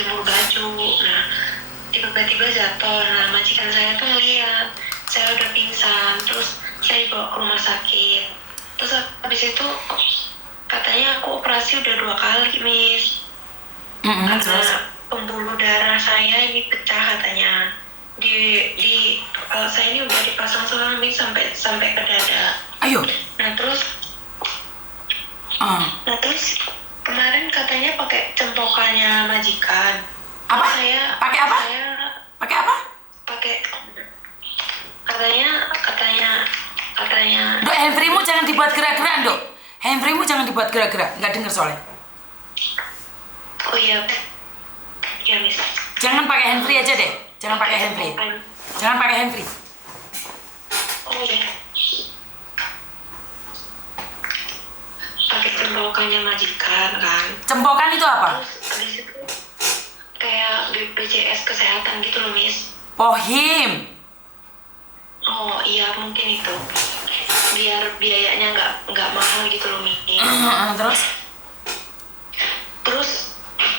jemur baju. Nah, tiba-tiba jatuh. Nah, majikan saya tuh ngeliat saya udah pingsan, terus saya dibawa ke rumah sakit. Terus habis itu katanya aku operasi udah 2 kali, Miss. Karena Terus? pembuluh darah saya ini pecah katanya. Di kepala saya ini udah dipasang selang, Miss, sampai ke dada. Ayo. Nah terus kemarin katanya pakai cempokannya majikan. Apa? Saya Pakai apa? Saya Pakai apa? pakai katanya. Dok, handfree-mu jangan dibuat gerak-gerak, Dok. Handfree-mu jangan dibuat gerak-gerak. Nggak denger soalnya. Oh iya, ya, Miss. Jangan pakai handfree aja deh. Jangan pakai handfree. Jangan pakai handfree. Oh iya. Pakai cempokannya majikan kan. Cempokan itu apa? Terus habis itu kayak BPJS kesehatan gitu loh, Miss. Pohim. Oh iya, mungkin itu. Biar biayanya nggak mahal gitu loh, Miss. Terus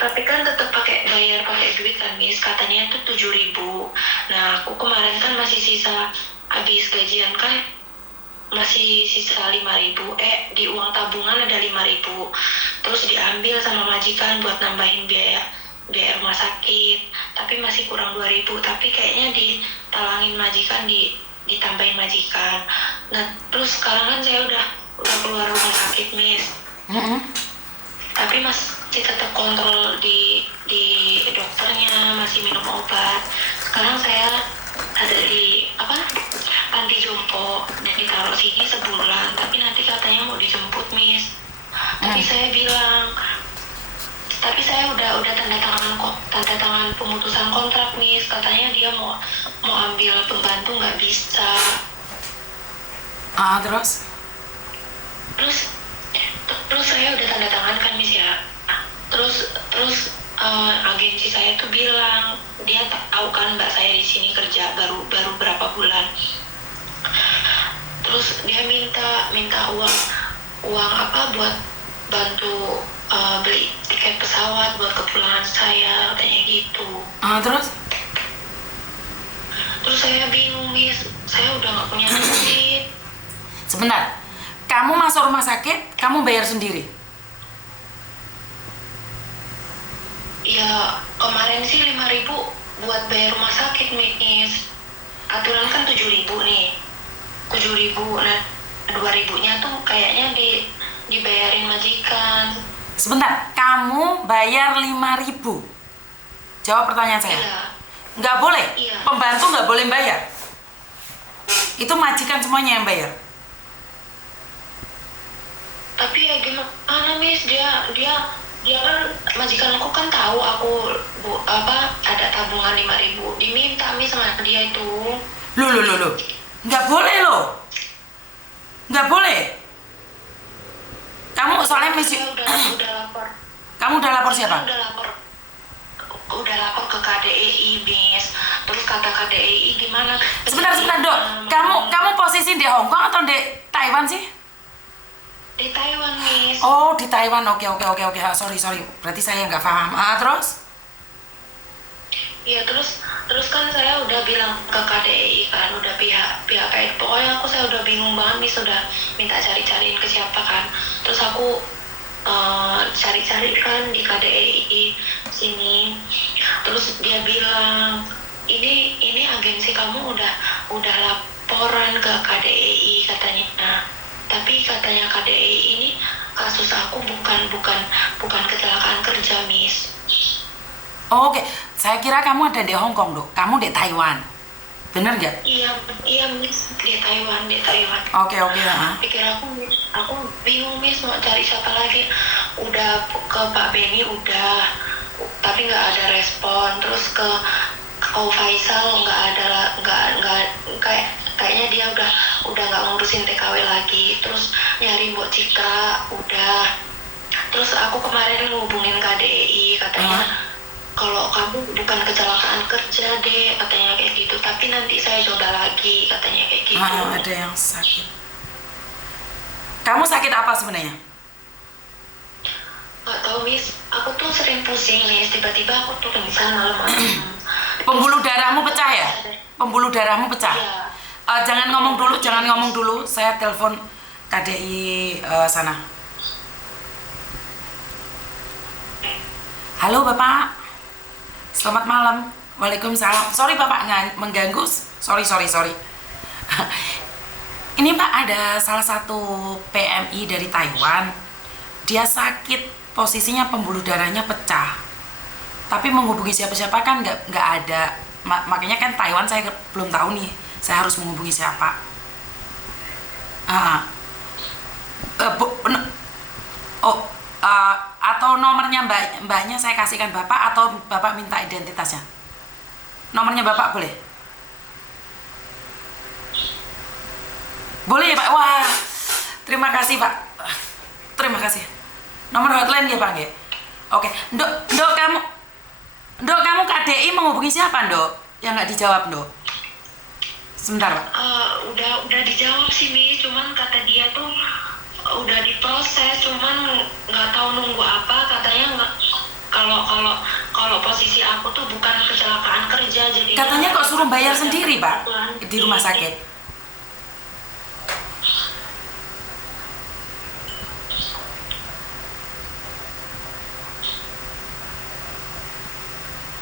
tapi kan tetap bayar pakai duit kan, Miss. Katanya itu 7.000. Nah, aku kemarin kan masih sisa, habis gajian kan masih sisa 5.000. Di uang tabungan ada 5.000. Terus diambil sama majikan buat nambahin biaya rumah sakit. Tapi masih kurang 2.000. Tapi kayaknya ditalangin majikan, ditambahin majikan. Nah, terus sekarang kan saya udah keluar rumah sakit, Miss. Tapi masih tetap kontrol di dokternya, masih minum obat. Sekarang saya ada di panti jompo dan ditaruh sini sebulan. Tapi nanti katanya mau dijemput, Miss. Tapi saya udah tanda tangan pemutusan kontrak, Miss. Katanya dia mau ambil pembantu, nggak bisa. Terus saya udah tanda tangan kan, Miss, ya. Terus agensi saya tuh bilang dia tahu kan mbak saya di sini kerja baru berapa bulan. Terus dia minta uang apa buat bantu beli tiket pesawat buat kepulangan saya, katanya gitu. Terus saya bingung, Miss. Saya udah nggak punya duit. Sebentar. Kamu masuk rumah sakit, kamu bayar sendiri? Ya, kemarin sih 5.000 buat bayar rumah sakit, Miss. Aturan kan 7.000 nih. 7.000. Nah, 2.000-nya tuh kayaknya dibayarin majikan. Sebentar, kamu bayar 5.000? Jawab pertanyaan saya. Iya. Nggak boleh? Iya. Pembantu nggak boleh bayar? Itu majikan semuanya yang bayar? Tapi ya gimana, Miss? Dia kan, majikan aku kan tahu aku ada tabungan 5.000. Diminta, Miss, sama dia itu. Loh. Nggak boleh loh. Nggak boleh. Kamu soalnya Miss. Saya udah lapor. Kamu udah lapor siapa? Udah lapor ke KDEI, Miss. Terus kata KDEI gimana? Sebentar Dok. Kamu posisi di Hong Kong atau di Taiwan sih? Di Taiwan, Miss. Oh, di Taiwan. Oke. Sorry. Berarti saya nggak paham. Terus? Iya, terus kan saya udah bilang ke KDI kan, udah pihak kayak pokoknya saya udah bingung banget, Miss. Udah minta cari-cariin ke siapa kan. Terus aku cari-cari kan di KDI sini. Terus dia bilang ini agensi kamu udah laporan ke KDI katanya. Nah, tapi katanya KDI ini kasus aku bukan kecelakaan kerja, Miss. Oh, oke. Saya kira kamu ada di Hong Kong, Dok. Kamu di Taiwan. Bener nggak? Iya, Miss, di Taiwan. Oke. Pikir aku bingung, Miss, mau cari siapa lagi. Udah ke Pak Benny udah, tapi nggak ada respon. Terus ke Faisal kayaknya dia udah nggak ngurusin TKW lagi. Terus nyari Mbok Cika udah. Terus aku kemarin ngubungin KDI, katanya kalau kamu bukan kecelakaan kerja deh, katanya kayak gitu. Tapi nanti saya coba lagi, katanya kayak gitu. Ada yang sakit. Kamu sakit apa sebenarnya? Nggak tahu Miss, aku tuh sering pusing Miss, tiba-tiba aku tuh pingsan malam-malam. Pembuluh darahmu pecah ya? Pembuluh darahmu pecah? Iya. Jangan ngomong dulu, jangan ngomong dulu. Saya telepon KDI sana. Halo Bapak, selamat malam. Waalaikumsalam. Sorry Bapak mengganggu. Sorry. Ini Pak, ada salah satu PMI dari Taiwan. Dia sakit, posisinya pembuluh darahnya pecah. Tapi menghubungi siapa-siapa kan nggak ada. Makanya kan Taiwan saya belum tahu nih. Saya harus menghubungi siapa. Ah, atau nomornya mbaknya saya kasihkan Bapak atau Bapak minta identitasnya. Nomornya Bapak boleh? Boleh ya Pak? Wah, terima kasih Pak. Terima kasih. Nomor hotline ya Pak? Oke, Dok kamu KDI menghubungi siapa Dok? Yang nggak dijawab Dok? Sebentar Pak. Udah dijawab sih Mi, cuman kata dia tuh udah diproses, cuman nggak tahu nunggu apa, katanya nggak, kalau posisi aku tuh bukan kecelakaan kerja, jadi katanya kok suruh bayar sendiri Pak di rumah sakit.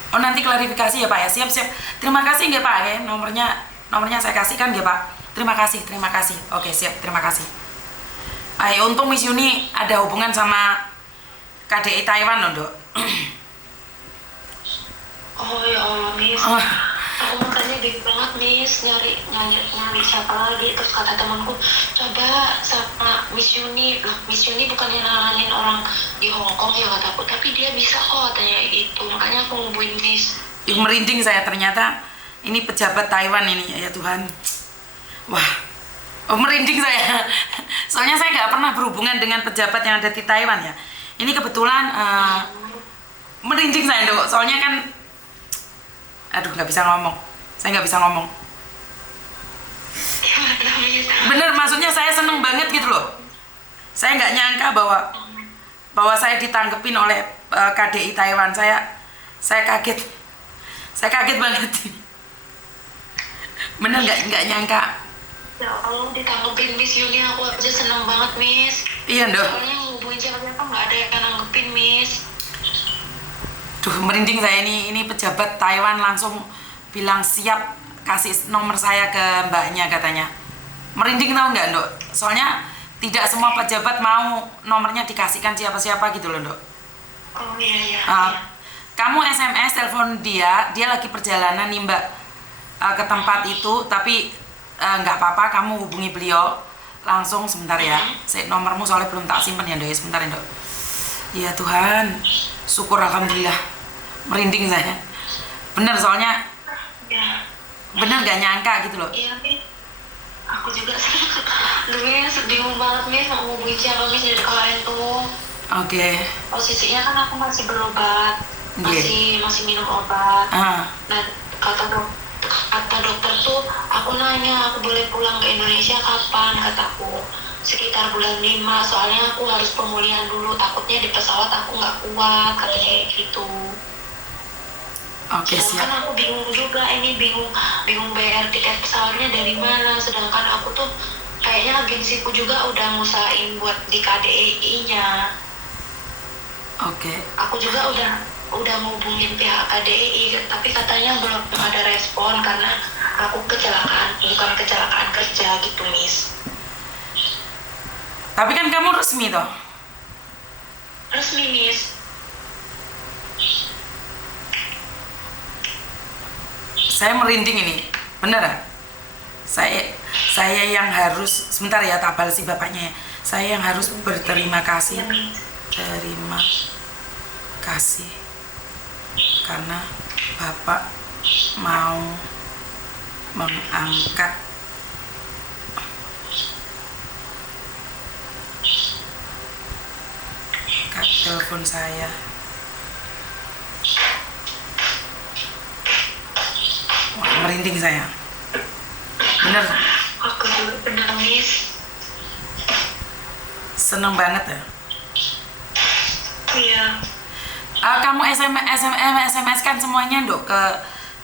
Oh nanti klarifikasi ya Pak ya. Siap. Terima kasih nggih Pak ya. Nomornya saya kasihkan nggih Pak. Terima kasih. Oke siap, terima kasih. Ayo, untung Miss Yuni ada hubungan sama KDI Taiwan loh Dok. Oh ya Allah Miss, aku makanya bingung banget Miss, nyari siapa lagi. Terus kata temanku, coba sama Miss Yuni. Loh, Miss Yuni bukannya nanganin orang di Hong Kong ya kataku, tapi dia bisa kok katanya itu. Makanya aku ngubungin Miss. Merinding saya, ternyata ini pejabat Taiwan ini, ya Tuhan. Wah, merinding saya. Soalnya saya nggak pernah berhubungan dengan pejabat yang ada di Taiwan ya. Ini kebetulan merinding saya Dok. Soalnya kan, aduh nggak bisa ngomong. Saya nggak bisa ngomong. Bener, maksudnya saya seneng banget gitu loh. Saya nggak nyangka bahwa saya ditanggepin oleh KDI Taiwan. Saya kaget. Saya kaget banget. Bener nggak nyangka. Ya Allah, ditanggepin Miss Yuni, aku aja seneng banget Miss. Iya Dok. Soalnya ngubungin siapa-siapa nggak ada yang nanggepin Miss. Duh, merinding saya ini pejabat Taiwan langsung bilang siap kasih nomor saya ke mbaknya katanya. Merinding tahu nggak Dok? Soalnya tidak semua pejabat mau nomornya dikasihkan siapa-siapa gitu loh Dok. Oh iya. Kamu SMS telepon dia lagi perjalanan nih Mbak ke tempat itu, tapi nggak apa-apa, kamu hubungi beliau langsung sebentar ya. Nomormu soalnya belum tak simpen ya Dok, sebentar ya Dok. Iya Tuhan, syukur alhamdulillah. Merinding saya. Bener soalnya. Ya. Bener gak nyangka gitu loh. Iya Miss. Aku juga dulunya bingung banget Miss mau hubungi siapa Miss dari kemarin tuh. Oke. Posisinya kan aku masih berobat, masih minum obat. Nah kata dokter tuh, aku nanya aku boleh pulang ke Indonesia kapan, kataku sekitar bulan 5, soalnya aku harus pemulihan dulu, takutnya di pesawat aku nggak kuat, katanya gitu. Oke, siap. Sedangkan aku bingung juga, bingung bayar tiket pesawatnya dari mana, sedangkan aku tuh kayaknya agensiku juga udah ngusahain buat di KDI-nya. Oke. Aku juga udah ngubungin pihak KDI, tapi katanya belum ada respon karena aku bukan kecelakaan kerja gitu Miss. Tapi kan kamu resmi toh? Resmi Miss. Saya merinding ini, bener. Saya yang harus, sebentar ya, tak balas si bapaknya ya. Saya yang harus berterima kasih. Terima kasih karena Bapak mau mengangkat telepon saya. Wah, merinding saya. Bener. Aku juga bener Miss. Seneng banget ya. Iya. Kamu SMS kan semuanya Dok ke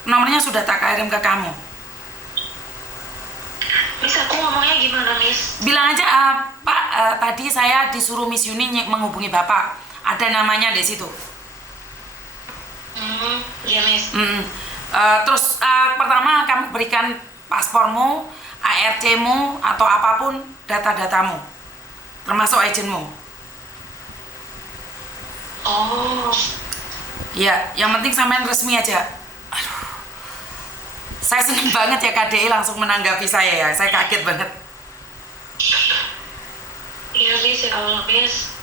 nomornya sudah tak kirim ke kamu. Miss, aku ngomongnya gimana, Miss? Bilang aja Pak, tadi saya disuruh Miss Yuni menghubungi Bapak. Ada namanya di situ. Iya, Miss. Terus pertama kamu berikan paspormu, ARC-mu atau apapun data-datamu, termasuk agenmu. Oh. Ya, yang penting sampean resmi aja. Aduh, saya seneng banget ya KDI langsung menanggapi saya ya. Saya kaget banget. Iya, Miss, ya Allah, Miss.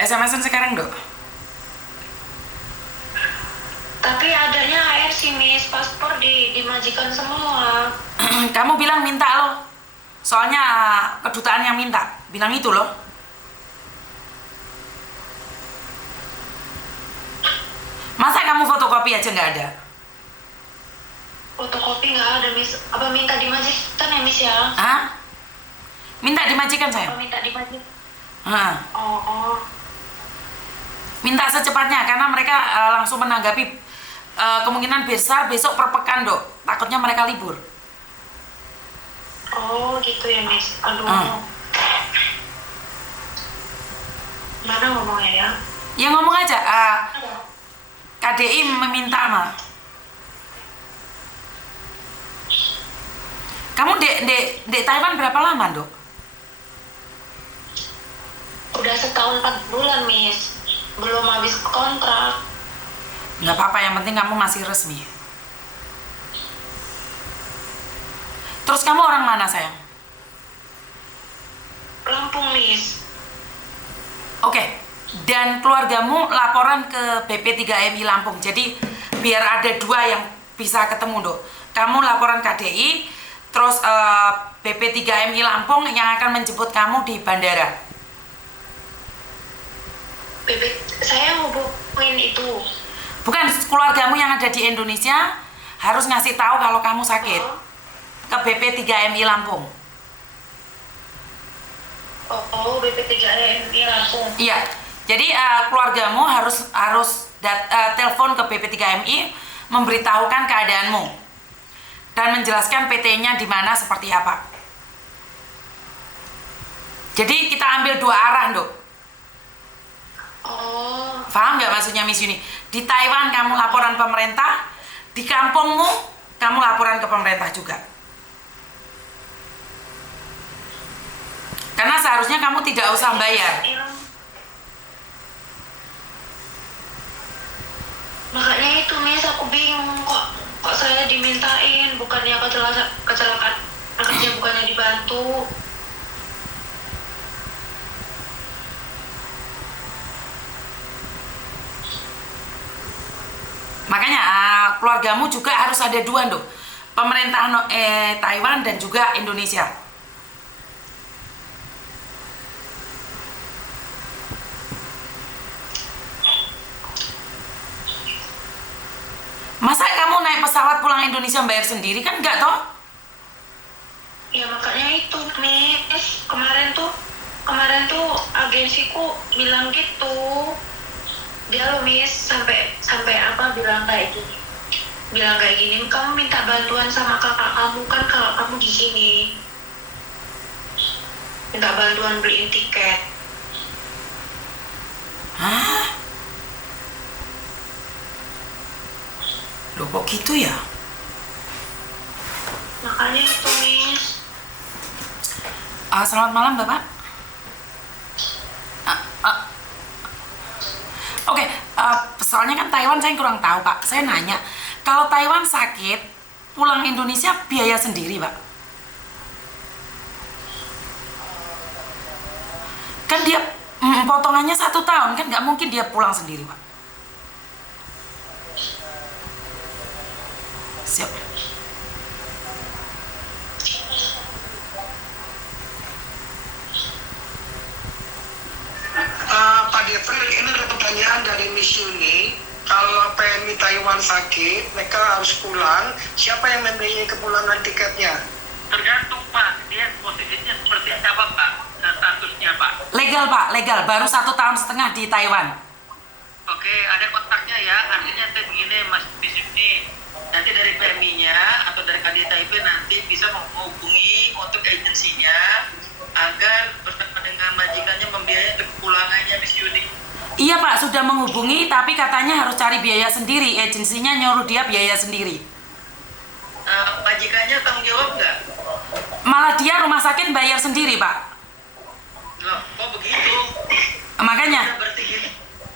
SMS-an sekarang Dok. Tapi adanya ARC, Miss, paspor dimajikan semua. Kamu bilang minta loh. Soalnya kedutaan yang minta. Bilang itu loh. Masa kamu fotokopi aja nggak ada? Fotokopi nggak ada, Miss. Apa minta dimajikan ya, Miss ya? Hah? Minta dimajikan Apa sayang? minta dimajikan? Hah. Oh. Minta secepatnya karena mereka langsung menanggapi kemungkinan besar besok per pekan Dok. Takutnya mereka libur. Oh, gitu ya, Miss. Aduh. Mana ngomongnya ya? Ya ngomong aja. KDI meminta mah. Kamu di Taiwan berapa lama Dok? Udah setahun 4 bulan, Miss. Belum habis kontrak. Nggak apa-apa, yang penting kamu masih resmi. Terus kamu orang mana sayang? Lampung, Miss. Oke. Dan keluargamu laporan ke BP3MI Lampung. Jadi biar ada dua yang bisa ketemu Dok. Kamu laporan KDI, terus BP3MI Lampung yang akan menjemput kamu di bandara. Saya hubungin itu. Bukan, keluargamu yang ada di Indonesia harus ngasih tahu kalau kamu sakit ke BP3MI Lampung. Oh, BP3MI Lampung. Iya. Jadi keluargamu harus telepon ke BP3MI memberitahukan keadaanmu dan menjelaskan PT-nya di mana seperti apa. Jadi kita ambil dua arah Dok. Oh. Paham nggak maksudnya Miss Yuni? Di Taiwan kamu laporan pemerintah, di kampungmu kamu laporan ke pemerintah juga. Karena seharusnya kamu tidak usah bayar. Makanya itu, Miss, aku bingung kok saya dimintain, bukannya kecelakaan kerja, bukannya dibantu. Makanya keluargamu juga harus ada dua Dok. Pemerintah Taiwan dan juga Indonesia. Masa kamu naik pesawat pulang Indonesia bayar sendiri kan enggak toh? Ya makanya itu, Miss. Kemarin tuh agensiku bilang gitu. Dia loh, Miss, sampai apa bilang kayak gini, kamu minta bantuan sama kakak kamu kan kalau kamu di sini. Minta bantuan beliin tiket. Hah? Loh kok gitu ya? Makanya itu, Miss. Selamat malam Bapak. Oke, soalnya kan Taiwan saya kurang tahu Pak. Saya nanya, kalau Taiwan sakit, pulang Indonesia biaya sendiri Pak? Kan dia potongannya 1 tahun, kan nggak mungkin dia pulang sendiri Pak. Siap. Pak Devil, ini ada pertanyaan dari Miss Yuni. Kalau PMI Taiwan sakit, mereka harus pulang. Siapa yang membiayai kepulangan tiketnya? Tergantung Pak, dia posisinya seperti apa Pak, dan statusnya kontaknya Pak? Legal Pak, legal. Baru 1,5 tahun di Taiwan. Oke, ada kontaknya ya. Artinya kayak begini Mas ini nanti dari PMI-nya atau dari KDTIP nanti bisa menghubungi untuk agensinya agar bersama dengan majikannya membiayai untuk kepulangannya Miss Yuni. Iya Pak, sudah menghubungi tapi katanya harus cari biaya sendiri. Agensinya nyuruh dia biaya sendiri. Majikannya tanggung jawab nggak? Malah dia rumah sakit bayar sendiri Pak. Loh, kok begitu? Makanya. Berarti gini.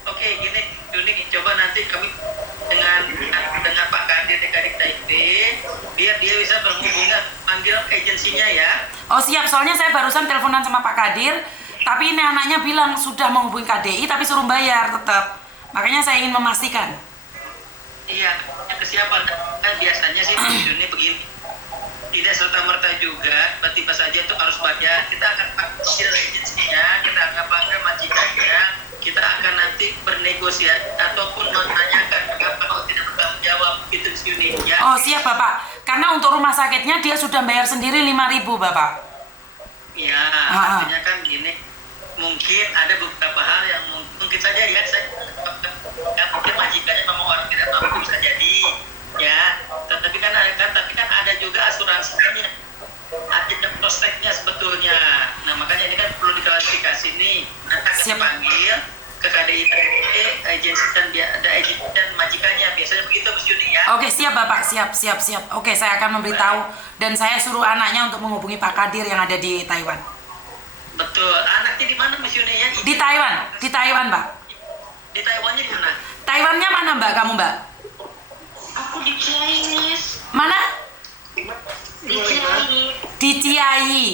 Oke, gini Yuni, coba nanti kami dengan Pak Kadir DKDKIP biar dia bisa berhubungan panggil agensinya ya. Oh siap, soalnya saya barusan teleponan sama Pak Kadir, tapi ini anaknya bilang sudah menghubungi KDI tapi suruh bayar tetap. Makanya saya ingin memastikan. Iya, kesiapan kan biasanya sih ini begini. Tidak serta-merta juga, tiba-tiba saja itu harus bayar. Kita akan panggil agensinya, kita akan panggil majikannya, kita akan nanti bernegosiasi ataupun menanyakan kenapa kalau tidak bertanggung jawab gitu di ya. Oh siap Bapak, karena untuk rumah sakitnya dia sudah bayar sendiri 5.000 Bapak. Iya, artinya kan gini, mungkin ada beberapa hal yang mungkin saja ya, mungkin majikannya memang orang tidak mampu bisa jadi, ya. Tapi kan ada juga asuransinya, ada prospeknya sebetulnya. Nah makanya ini kan perlu diklarifikasi nih. Nanti akan dipanggil ke KDI agensi dan ada agensi dan majikannya, biasanya begitu Mas Yuni ya. Oke siap Bapak, siap. Oke, saya akan memberitahu dan saya suruh anaknya untuk menghubungi Pak Kadir yang ada di Taiwan. Betul, anaknya di mana Mas Yuni ya? Di Taiwan Mbak. Di Taiwannya di mana? Taiwannya mana Mbak, kamu Mbak? Aku di Chinese. Mana? Di Ciayi. Di Ciayi.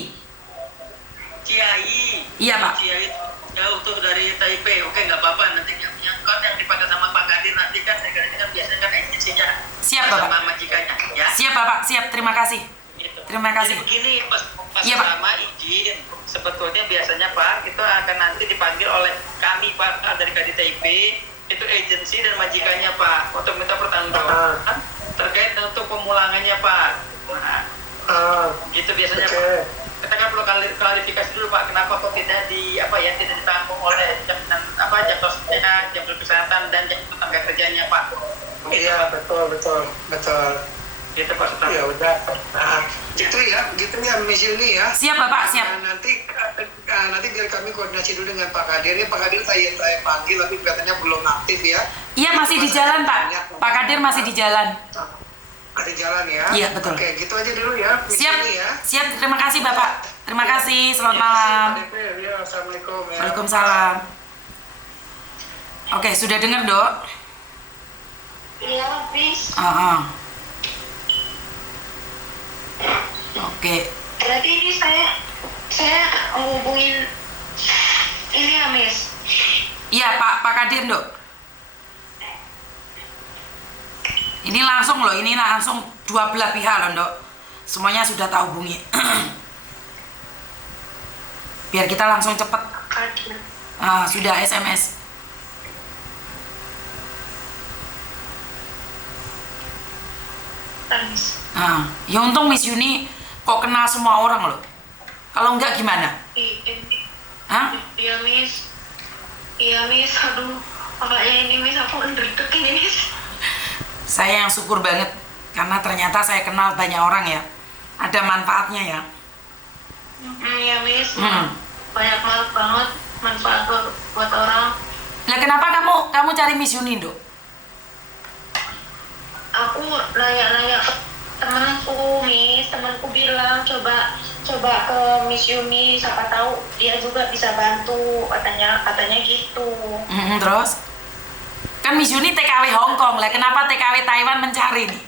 Ciayi. Iya Pak. Ciayi jauh tuh dari Taipei. Oke, nggak apa-apa, nanti yang dipakai sama Pak Kadir nanti kan saya kan biasanya kan agensinya Siap Bapak. sama majikannya ya. Siap Bapak, siap. Terima kasih. Gitu. Terima kasih. Jadi begini pas Iya, Pak. sama izin sebetulnya biasanya Pak itu akan nanti dipanggil oleh kami Pak dari KDTIP itu agensi dan majikannya Pak untuk minta pertanggungjawaban terkait untuk pemulangannya Pak. Nah, gitu biasanya Pak. Kita kan perlu klarifikasi dulu Pak, kenapa kok tidak tidak ditanggung oleh jaminan jam sosialnya, jam kesehatan dan jam tenaga kerjanya Pak. Iya, betul. Gitu Pak Sultan. Ya udah. Gitu ya Miss Yuni ya. Siap Bapak, siap. Nanti biar kami koordinasi dulu dengan Pak Kadir. Ini Pak Kadir saya panggil tapi katanya belum aktif ya. Iya, masih di jalan Pak. Pak Kadir masih di jalan. Ada jalan ya. Iya, betul. Oke, gitu aja dulu ya. Miss Siap, Yuni ya. siap. Terima kasih Bapak. Terima kasih. Selamat malam. Ya, Assalamualaikum ya. Waalaikumsalam. Oke, sudah dengar Dok? Iya, habis. Oke. Berarti ini saya ngehubungin ini ya, Miss. Iya Pak Kadir Dok. Ini langsung loh, ini langsung dua belah pihak loh Dok. Semuanya sudah tak hubungi. Biar kita langsung cepet. Sudah SMS. Ya untung Miss Yuni kok kenal semua orang loh. Kalau enggak gimana? Iya Miss. Aduh, makanya ini Miss aku ngedrek ini Miss. Saya yang syukur banget karena ternyata saya kenal banyak orang ya. Ada manfaatnya ya. Iya Miss. Banyak banget manfaat buat orang. Lah kenapa kamu cari Miss Yuni Dok? Aku nanya ke temanku Miss, temanku bilang coba ke Miss Yuni, siapa tahu dia juga bisa bantu, katanya gitu. Terus kan Miss Yuni TKW Hong Kong, lah kenapa TKW Taiwan mencari nih?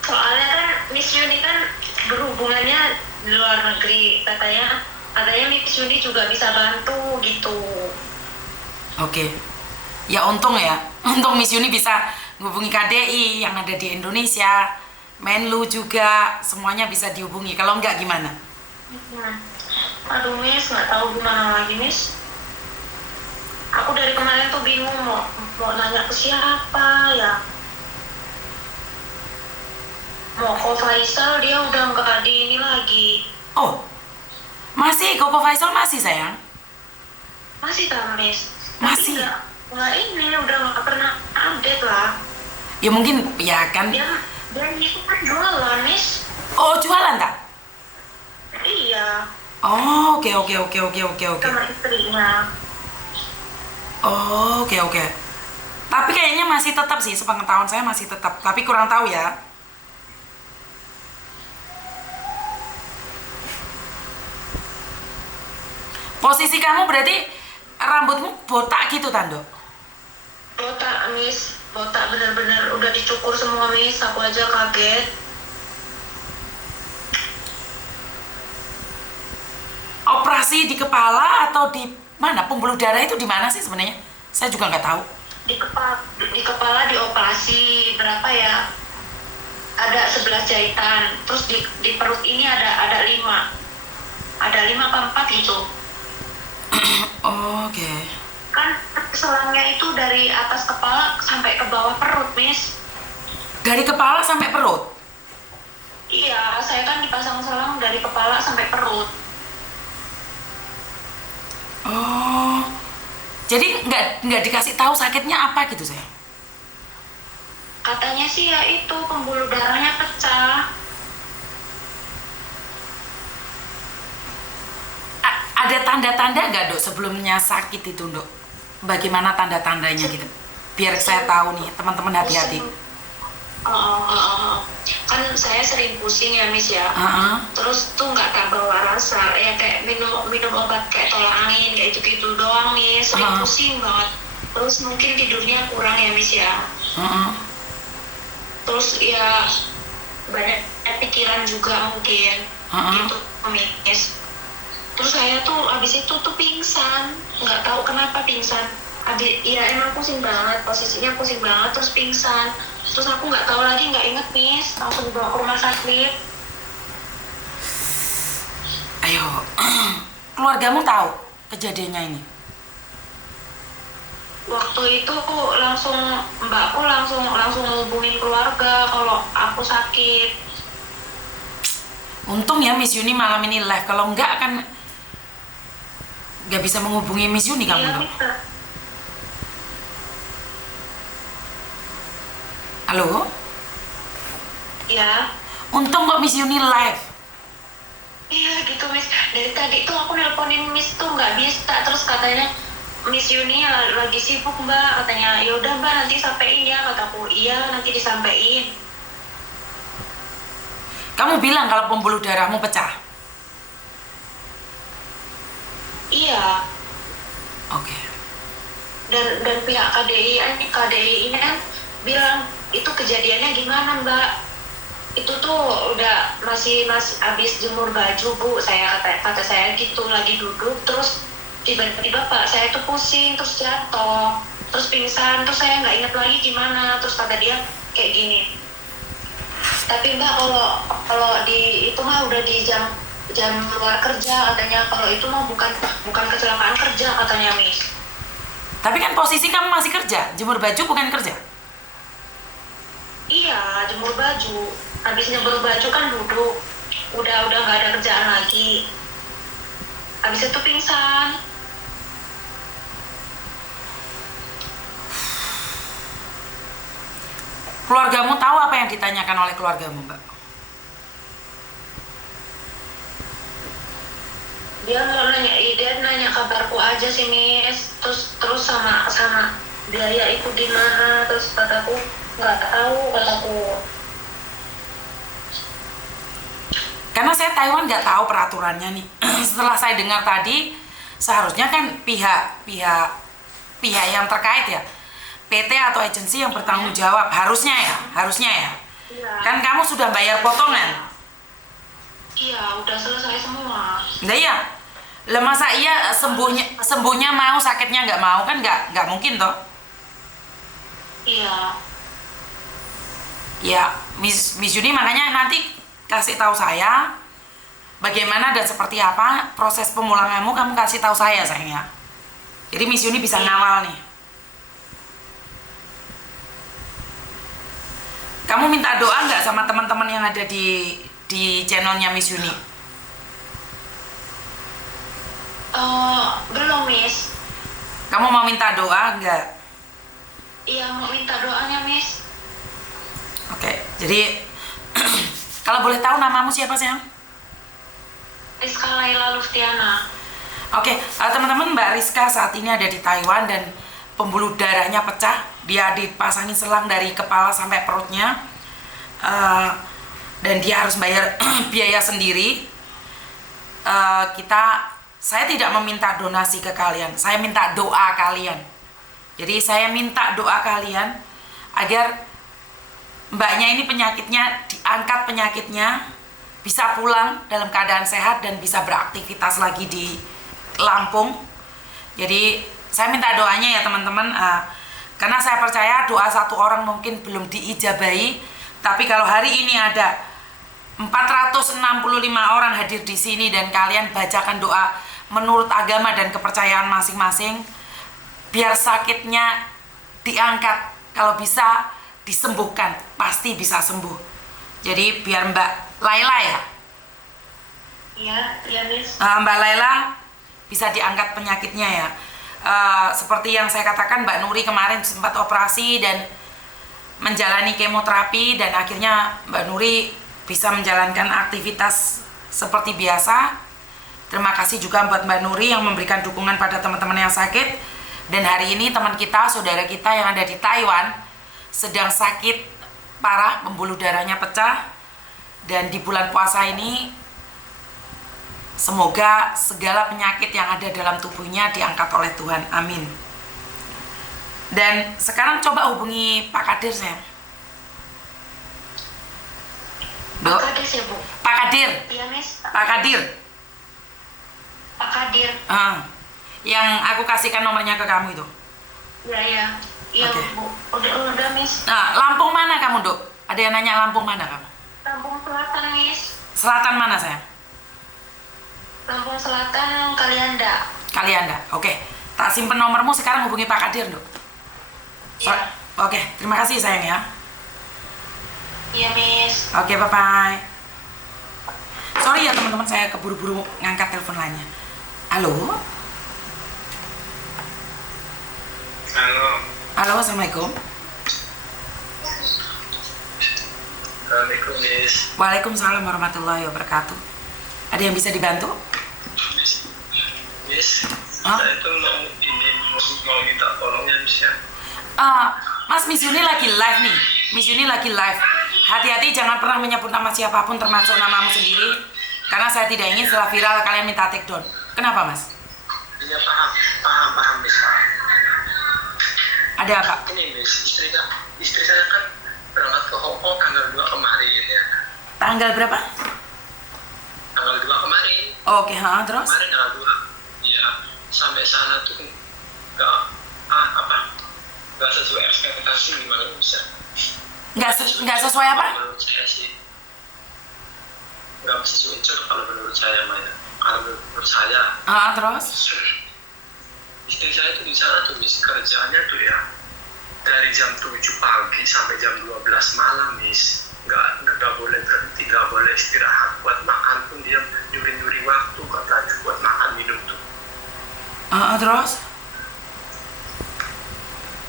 Soalnya kan Miss Yuni kan berhubungannya di luar negeri, katanya Miss Yuni juga bisa bantu gitu. Oke. Ya untung Miss Yuni bisa menghubungi KDI yang ada di Indonesia, Menlu juga, semuanya bisa dihubungi. Kalau enggak gimana? Aduh Miss, nggak tahu gimana lagi Miss. Aku dari kemarin tuh bingung mau nanya ke siapa ya. Mau ke Faisal, dia udah nggak di ini lagi. Oh, Masih, Koko Faisal masih sayang. Masih tak, Miss? Masih. Nggak ini, udah nggak pernah update lah. Ya mungkin, ya kan. Dia itu kan jualan, Miss. Oh, jualan tak? Iya. Oh, oke. Sama istrinya. Oh, oke. Tapi kayaknya masih tetap sih, sepengetahuan saya masih tetap. Tapi kurang tahu ya. Posisi kamu berarti rambutmu botak gitu, Tando? Botak, Miss. Botak bener-bener udah dicukur semua, Miss. Aku aja kaget. Operasi di kepala atau di mana? Pembuluh darah itu di mana sih sebenarnya? Saya juga nggak tahu. Di kepala dioperasi berapa ya? Ada 11 jahitan. Terus di perut ini ada 5. Ada 5 apa 4 gitu. Oke. Kan selangnya itu dari atas kepala sampai ke bawah perut, Miss. Dari kepala sampai perut? Iya, saya kan dipasang selang dari kepala sampai perut. Oh, jadi nggak dikasih tahu sakitnya apa gitu saya? Katanya sih ya itu pembuluh darahnya pecah. Ada tanda-tanda nggak, Dok, sebelumnya sakit itu, Dok? Bagaimana tanda-tandanya gitu? Biar saya tahu nih, teman-teman hati-hati. Kan saya sering pusing ya, Miss ya. Terus tuh nggak tak bawa rasa, ya kayak minum obat kayak tolak angin kayak gitu doang, Miss. Sering pusing banget. Terus mungkin tidurnya kurang ya, Miss ya. Terus ya banyak pikiran juga mungkin gitu, Miss. Terus saya tuh abis itu tuh pingsan, nggak tahu kenapa pingsan. Ya emang pusing banget, posisinya pusing banget, terus pingsan. Terus aku nggak tahu lagi, nggak inget, Miss. Langsung dibawa ke rumah sakit. Ayo, keluargamu tahu kejadiannya ini? Waktu itu mbakku langsung ngubungin keluarga kalau aku sakit. Untung ya Miss Yuni malam ini live, kalau enggak kan nggak bisa menghubungi Miss Yuni kamu, Dok. Halo? Ya. Untung kok Miss Yuni live. Iya gitu, Miss. Dari tadi tuh aku nelponin Miss tuh nggak bisa. Terus katanya Miss Yuni lagi sibuk, Mbak. Katanya ya udah Mbak, nanti sampein ya. Kataku iya, nanti disampein. Kamu bilang kalau pembuluh darahmu pecah? Iya. Oke. Dan pihak KDI ini kan bilang itu kejadiannya gimana, Mbak? Itu tuh udah masih habis jemur baju, Bu. Kata saya gitu, lagi duduk terus tiba-tiba Pak saya tuh pusing, terus jatuh, terus pingsan, terus saya nggak inget lagi gimana. Terus kata dia kayak gini, tapi Mbak kalau di itu mah udah di jam luar kerja katanya. Kalau itu mah bukan kecelakaan kerja katanya, Miss. Tapi kan posisi kamu masih kerja, jemur baju bukan kerja? Iya, jemur baju. Habis jemur baju kan duduk. Udah nggak ada kerjaan lagi. Habis itu pingsan. Keluargamu tahu apa yang ditanyakan oleh keluargamu, Mbak? Dia nanya kabarku aja sih, Miss. Terus sama biaya itu di mana? Terus kataku nggak tahu, kataku. Karena saya Taiwan nggak tahu peraturannya nih. Setelah saya dengar tadi, seharusnya kan pihak yang terkait ya, PT atau agensi yang bertanggung jawab, harusnya ya. Iya. Kan kamu sudah bayar potongan. Iya, udah selesai semua. Nah iya, lah masa iya sembuhnya mau, sakitnya nggak mau, kan nggak mungkin toh. Iya. Ya, Miss Yuni makanya nanti kasih tahu saya bagaimana dan seperti apa proses pemulanganmu, kamu kasih tahu saya sayangnya. Jadi Miss Yuni bisa ngawal nih. Kamu minta doa nggak sama teman-teman yang ada di channelnya Miss Yuni? Belum, Miss. Kamu mau minta doa enggak? Iya, mau minta doanya, Miss. Oke, jadi kalau boleh tahu namamu siapa sayang? Rizka Laila Luftiana. Oke, teman-teman, Mbak Rizka saat ini ada di Taiwan dan pembuluh darahnya pecah. Dia dipasangin selang dari kepala sampai perutnya. Dan dia harus bayar biaya sendiri. Saya tidak meminta donasi ke kalian, saya minta doa kalian. Jadi saya minta doa kalian agar mbaknya ini penyakitnya diangkat, penyakitnya bisa pulang dalam keadaan sehat dan bisa beraktivitas lagi di Lampung. Jadi saya minta doanya ya teman-teman, karena saya percaya doa satu orang mungkin belum diijabahi, tapi kalau hari ini ada 465 orang hadir di sini dan kalian bacakan doa menurut agama dan kepercayaan masing-masing, biar sakitnya diangkat, kalau bisa disembuhkan, pasti bisa sembuh. Jadi biar Mbak Laila ya? Iya, Miss. Mbak Laila bisa diangkat penyakitnya ya. Seperti yang saya katakan, Mbak Nuri kemarin sempat operasi dan menjalani kemoterapi dan akhirnya Mbak Nuri bisa menjalankan aktivitas seperti biasa. Terima kasih juga buat Mbak Nuri yang memberikan dukungan pada teman-teman yang sakit. Dan hari ini teman kita, saudara kita yang ada di Taiwan sedang sakit parah, pembuluh darahnya pecah. Dan di bulan puasa ini semoga segala penyakit yang ada dalam tubuhnya diangkat oleh Tuhan. Amin. Dan sekarang coba hubungi Pak Kadir saya. Pak Kadir ya, Bu? Pak Kadir. Iya, Miss. Pak Kadir. Pak Kadir. Yang aku kasihkan nomornya ke kamu itu. Iya. Iya, Oke. Bu. Udah, Miss. Nah, Lampung mana kamu, Dok? Ada yang nanya Lampung mana kamu? Lampung Selatan, Miss. Selatan mana saya? Lampung Selatan, Kalianda. Kalianda. Oke. Tak simpen nomormu, sekarang hubungi Pak Kadir, Dok. Iya. Oke, terima kasih sayang ya. Iya, Miss. Oke, bye-bye. Sorry ya teman-teman, saya keburu-buru ngangkat telepon lainnya. Halo? Halo. Halo, Assalamualaikum. Assalamualaikum, Miss. Waalaikumsalam warahmatullahi wabarakatuh. Ada yang bisa dibantu? Miss, Hah? saya itu mau minta tolongnya, Miss ya. Mas, Miss Yuni lagi live nih. Miss Yuni lagi live. Hati-hati jangan pernah menyebut nama siapapun termasuk namamu sendiri. Karena saya tidak ingin setelah viral kalian minta take down. Kenapa, Mas? Iya, paham, Miss. Ada apa? Ini, Miss, istri saya kan berangkat ke Hong Kong tanggal 2 kemarin ya. Tanggal berapa? Tanggal 2 kemarin. Oke, terus? Kemarin tanggal 2. Ya, sampai sana tuh nggak sesuai ekspektasi, gimana bisa? Nggak sesuai apa? Menurut saya sih nggak sesuai kalau menurut saya, Maya. Kalau menurut saya, Terus? istri saya tuh di sana tuh, Miss, kerjanya tuh ya dari jam 7 pagi sampai jam 12 malam, Miss. Nggak boleh berhenti, nggak boleh istirahat. Buat makan pun dia nyuri waktu katanya buat makan minum tuh. Terus?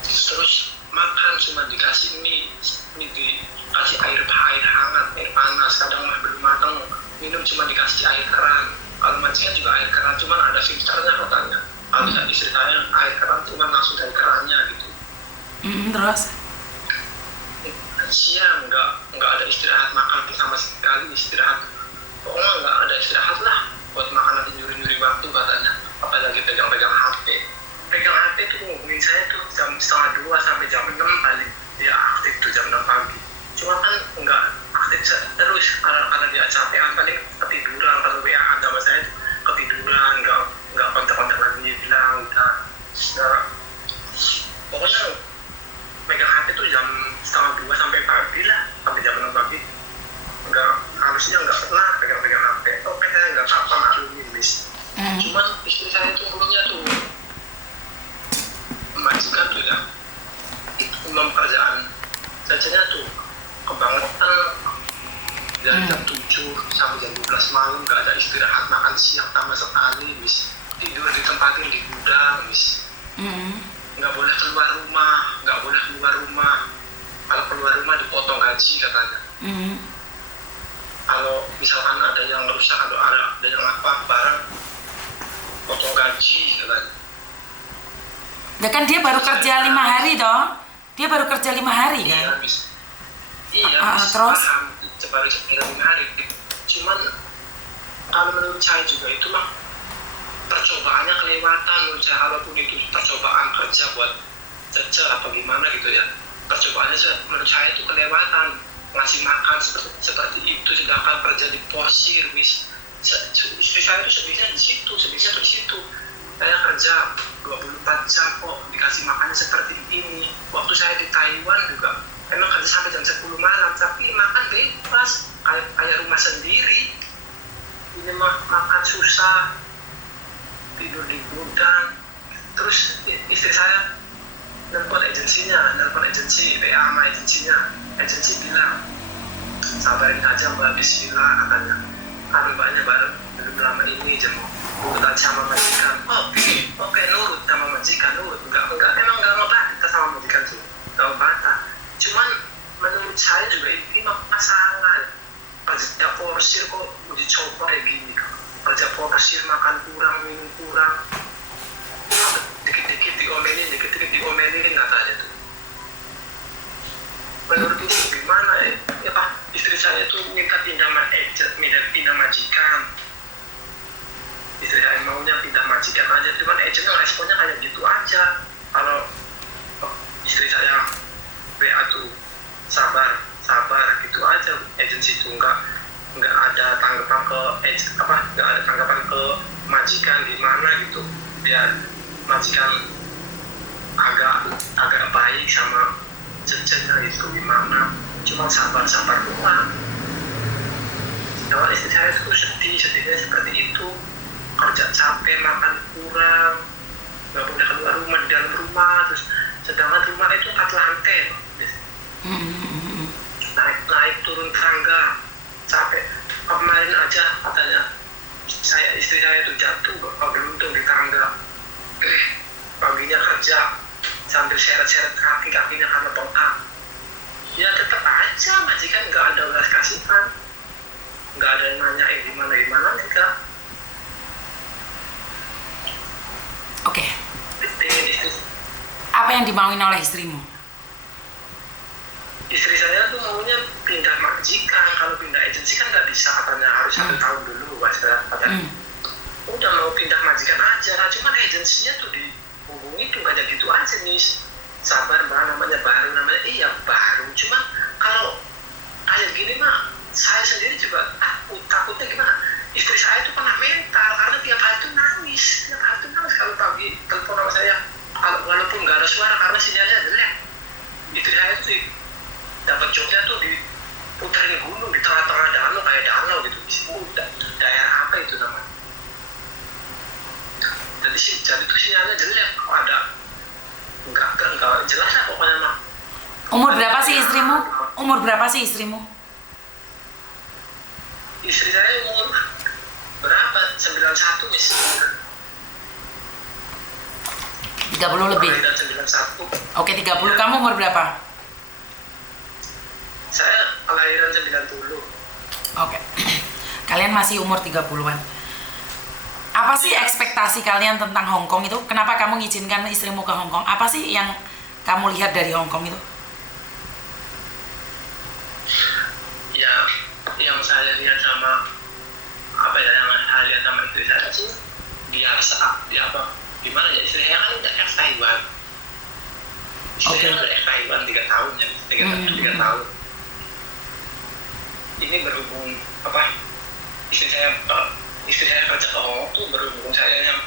Terus makan cuma dikasih mie dikasih air hangat, air panas, kadang mah belum matang. Minum cuma dikasih air keran. Kalau mancingnya juga air keran, cuma ada filternya katanya. Kalau istri saya air keran cuma langsung dari kerannya gitu. Terus? Siang nggak ada istirahat makan sama sekali, istirahat pokoknya nggak ada istirahat lah, buat makan nanti nyuri waktu katanya. Apalagi pegang HP tuh ngomongin saya tuh jam 1:30 sampai jam 6 paling dia aktif tuh, jam 6 pagi. Cuma kan nggak aktif terus karena dia capean, paling ketiduran. Kalau WA sama saya tuh ketiduran, nggak kontak lagi, bilang pokoknya megang HP tuh jam 1:30 sampai pagi lah, sampai jam 6 pagi. Harusnya nggak pernah pegang HP. Oke, saya nggak apa-apa maklumin, Miss. Cuman istri saya tuh dulunya tuh memajukan tuh ya, pekerjaan jadinya tuh kebangetan dari jam 7 sampai jam 12 malam, nggak ada istirahat makan siang sama sekali, Miss. tidur ditempatin di gudang, Miss. Nggak boleh keluar rumah. Kalau keluar rumah dipotong gaji katanya. Kalau misalkan ada yang rusak, ada yang apa barang, potong gaji katanya. Ya kan dia baru kerja 5 hari toh? Dia baru kerja 5 hari kan? Iya, Miss. Miss. Terus? Paham, baru kerja 5 hari. Cuman kalau menurut saya juga itu mah percobaannya kelewatan menurut saya. Kalaupun itu percobaan kerja buat cecil apa gimana gitu ya, percobaannya menurut saya itu kelewatan. Ngasih makan seperti itu, sedangkan kerja di posir, Miss. Istri saya itu sebisanya di situ. Saya kerja 24 jam kok dikasih makannya seperti ini. Waktu saya di Taiwan juga emang kerja sampai jam 10 malam, tapi makan bebas kayak rumah sendiri. Ini mah makan susah, tidur di gudang. Terus istri saya nelpon agensi WA sama agensi bilang sabarin aja Mbak Bismillah katanya, kalau Mbaknya baru belum lama ini aja mau nurut sama majikan. Oke, nurut sama majikan, enggak emang enggak ngebantah sama majikan tuh, enggak ngebantah. Cuman menurut saya juga ini masalah kerja porsir kok uji coba kayak gini. Kerja porsir, makan kurang, minum kurang, dikit-dikit diomelin katanya tuh. Menurut itu gimana ya Pak? Istri saya tuh minta pindah majikan. Istri saya maunya pindah majikan aja, cuman agentnya responnya kayak gitu aja. Kalau istri saya WA tuh sabar gitu aja, agensi itu nggak ada tanggapan ke majikan gimana gitu. Dia majikan agak baik sama jenjangnya itu gimana, cuma sabar doang. Kalau istri saya itu sedihnya seperti itu, kerja capek, makan kurang, nggak boleh keluar rumah, di dalam rumah, terus sedangkan rumah itu 4 lantai, naik turun tangga, capek. Kemarin aja katanya istri saya itu jatuh beruntung di tangga, paginya kerja sambil seret-seret kakinya karena bengkak. Ya tetap aja majikan nggak ada belas kasihan, nggak ada yang nanyain gimana enggak. Oke. Apa yang dimauin oleh istrimu? Istri saya tuh maunya pindah majikan. Kalau pindah agensi kan nggak bisa, katanya harus 1 tahun dulu katanya. Udah mau pindah majikan aja, cuman agensinya tuh dihubungi tuh kayak gitu aja nih. Sabar Mbak, namanya baru, iya baru. Cuman kalau kayak gini mah saya sendiri juga takutnya gimana? Istri saya itu kena mental karena tiap hari itu nangis kalau pagi telepon sama saya, walaupun nggak ada suara karena sinyalnya jelek. Istri saya itu dapat jobnya tuh diputerin gunung di tengah-tengah danau, kayak danau gitu. Di situ daerah apa itu namanya? Jadi tuh sinyalnya jelek, ada enggak jelas lah pokoknya mah. Umur berapa sih istrimu? Istri saya umur berapa? 91 misalnya. 30 lebih. 91. Oke, 30. Kamu umur berapa? Saya kelahiran 90. Oke. Kalian masih umur 30-an. Apa sih ekspektasi kalian tentang Hong Kong itu? Kenapa kamu ngizinkan istrimu ke Hong Kong? Apa sih yang kamu lihat dari Hong Kong itu? Ya, yang saya lihat sama istri saya sih biasa. Gimana ya, istri saya kan udah Taiwan. Istri saya udah Taiwan 3 tahun ya, 3 tahun. Ini berhubung istri saya kerja ke Hong Kong tuh berhubung saya yang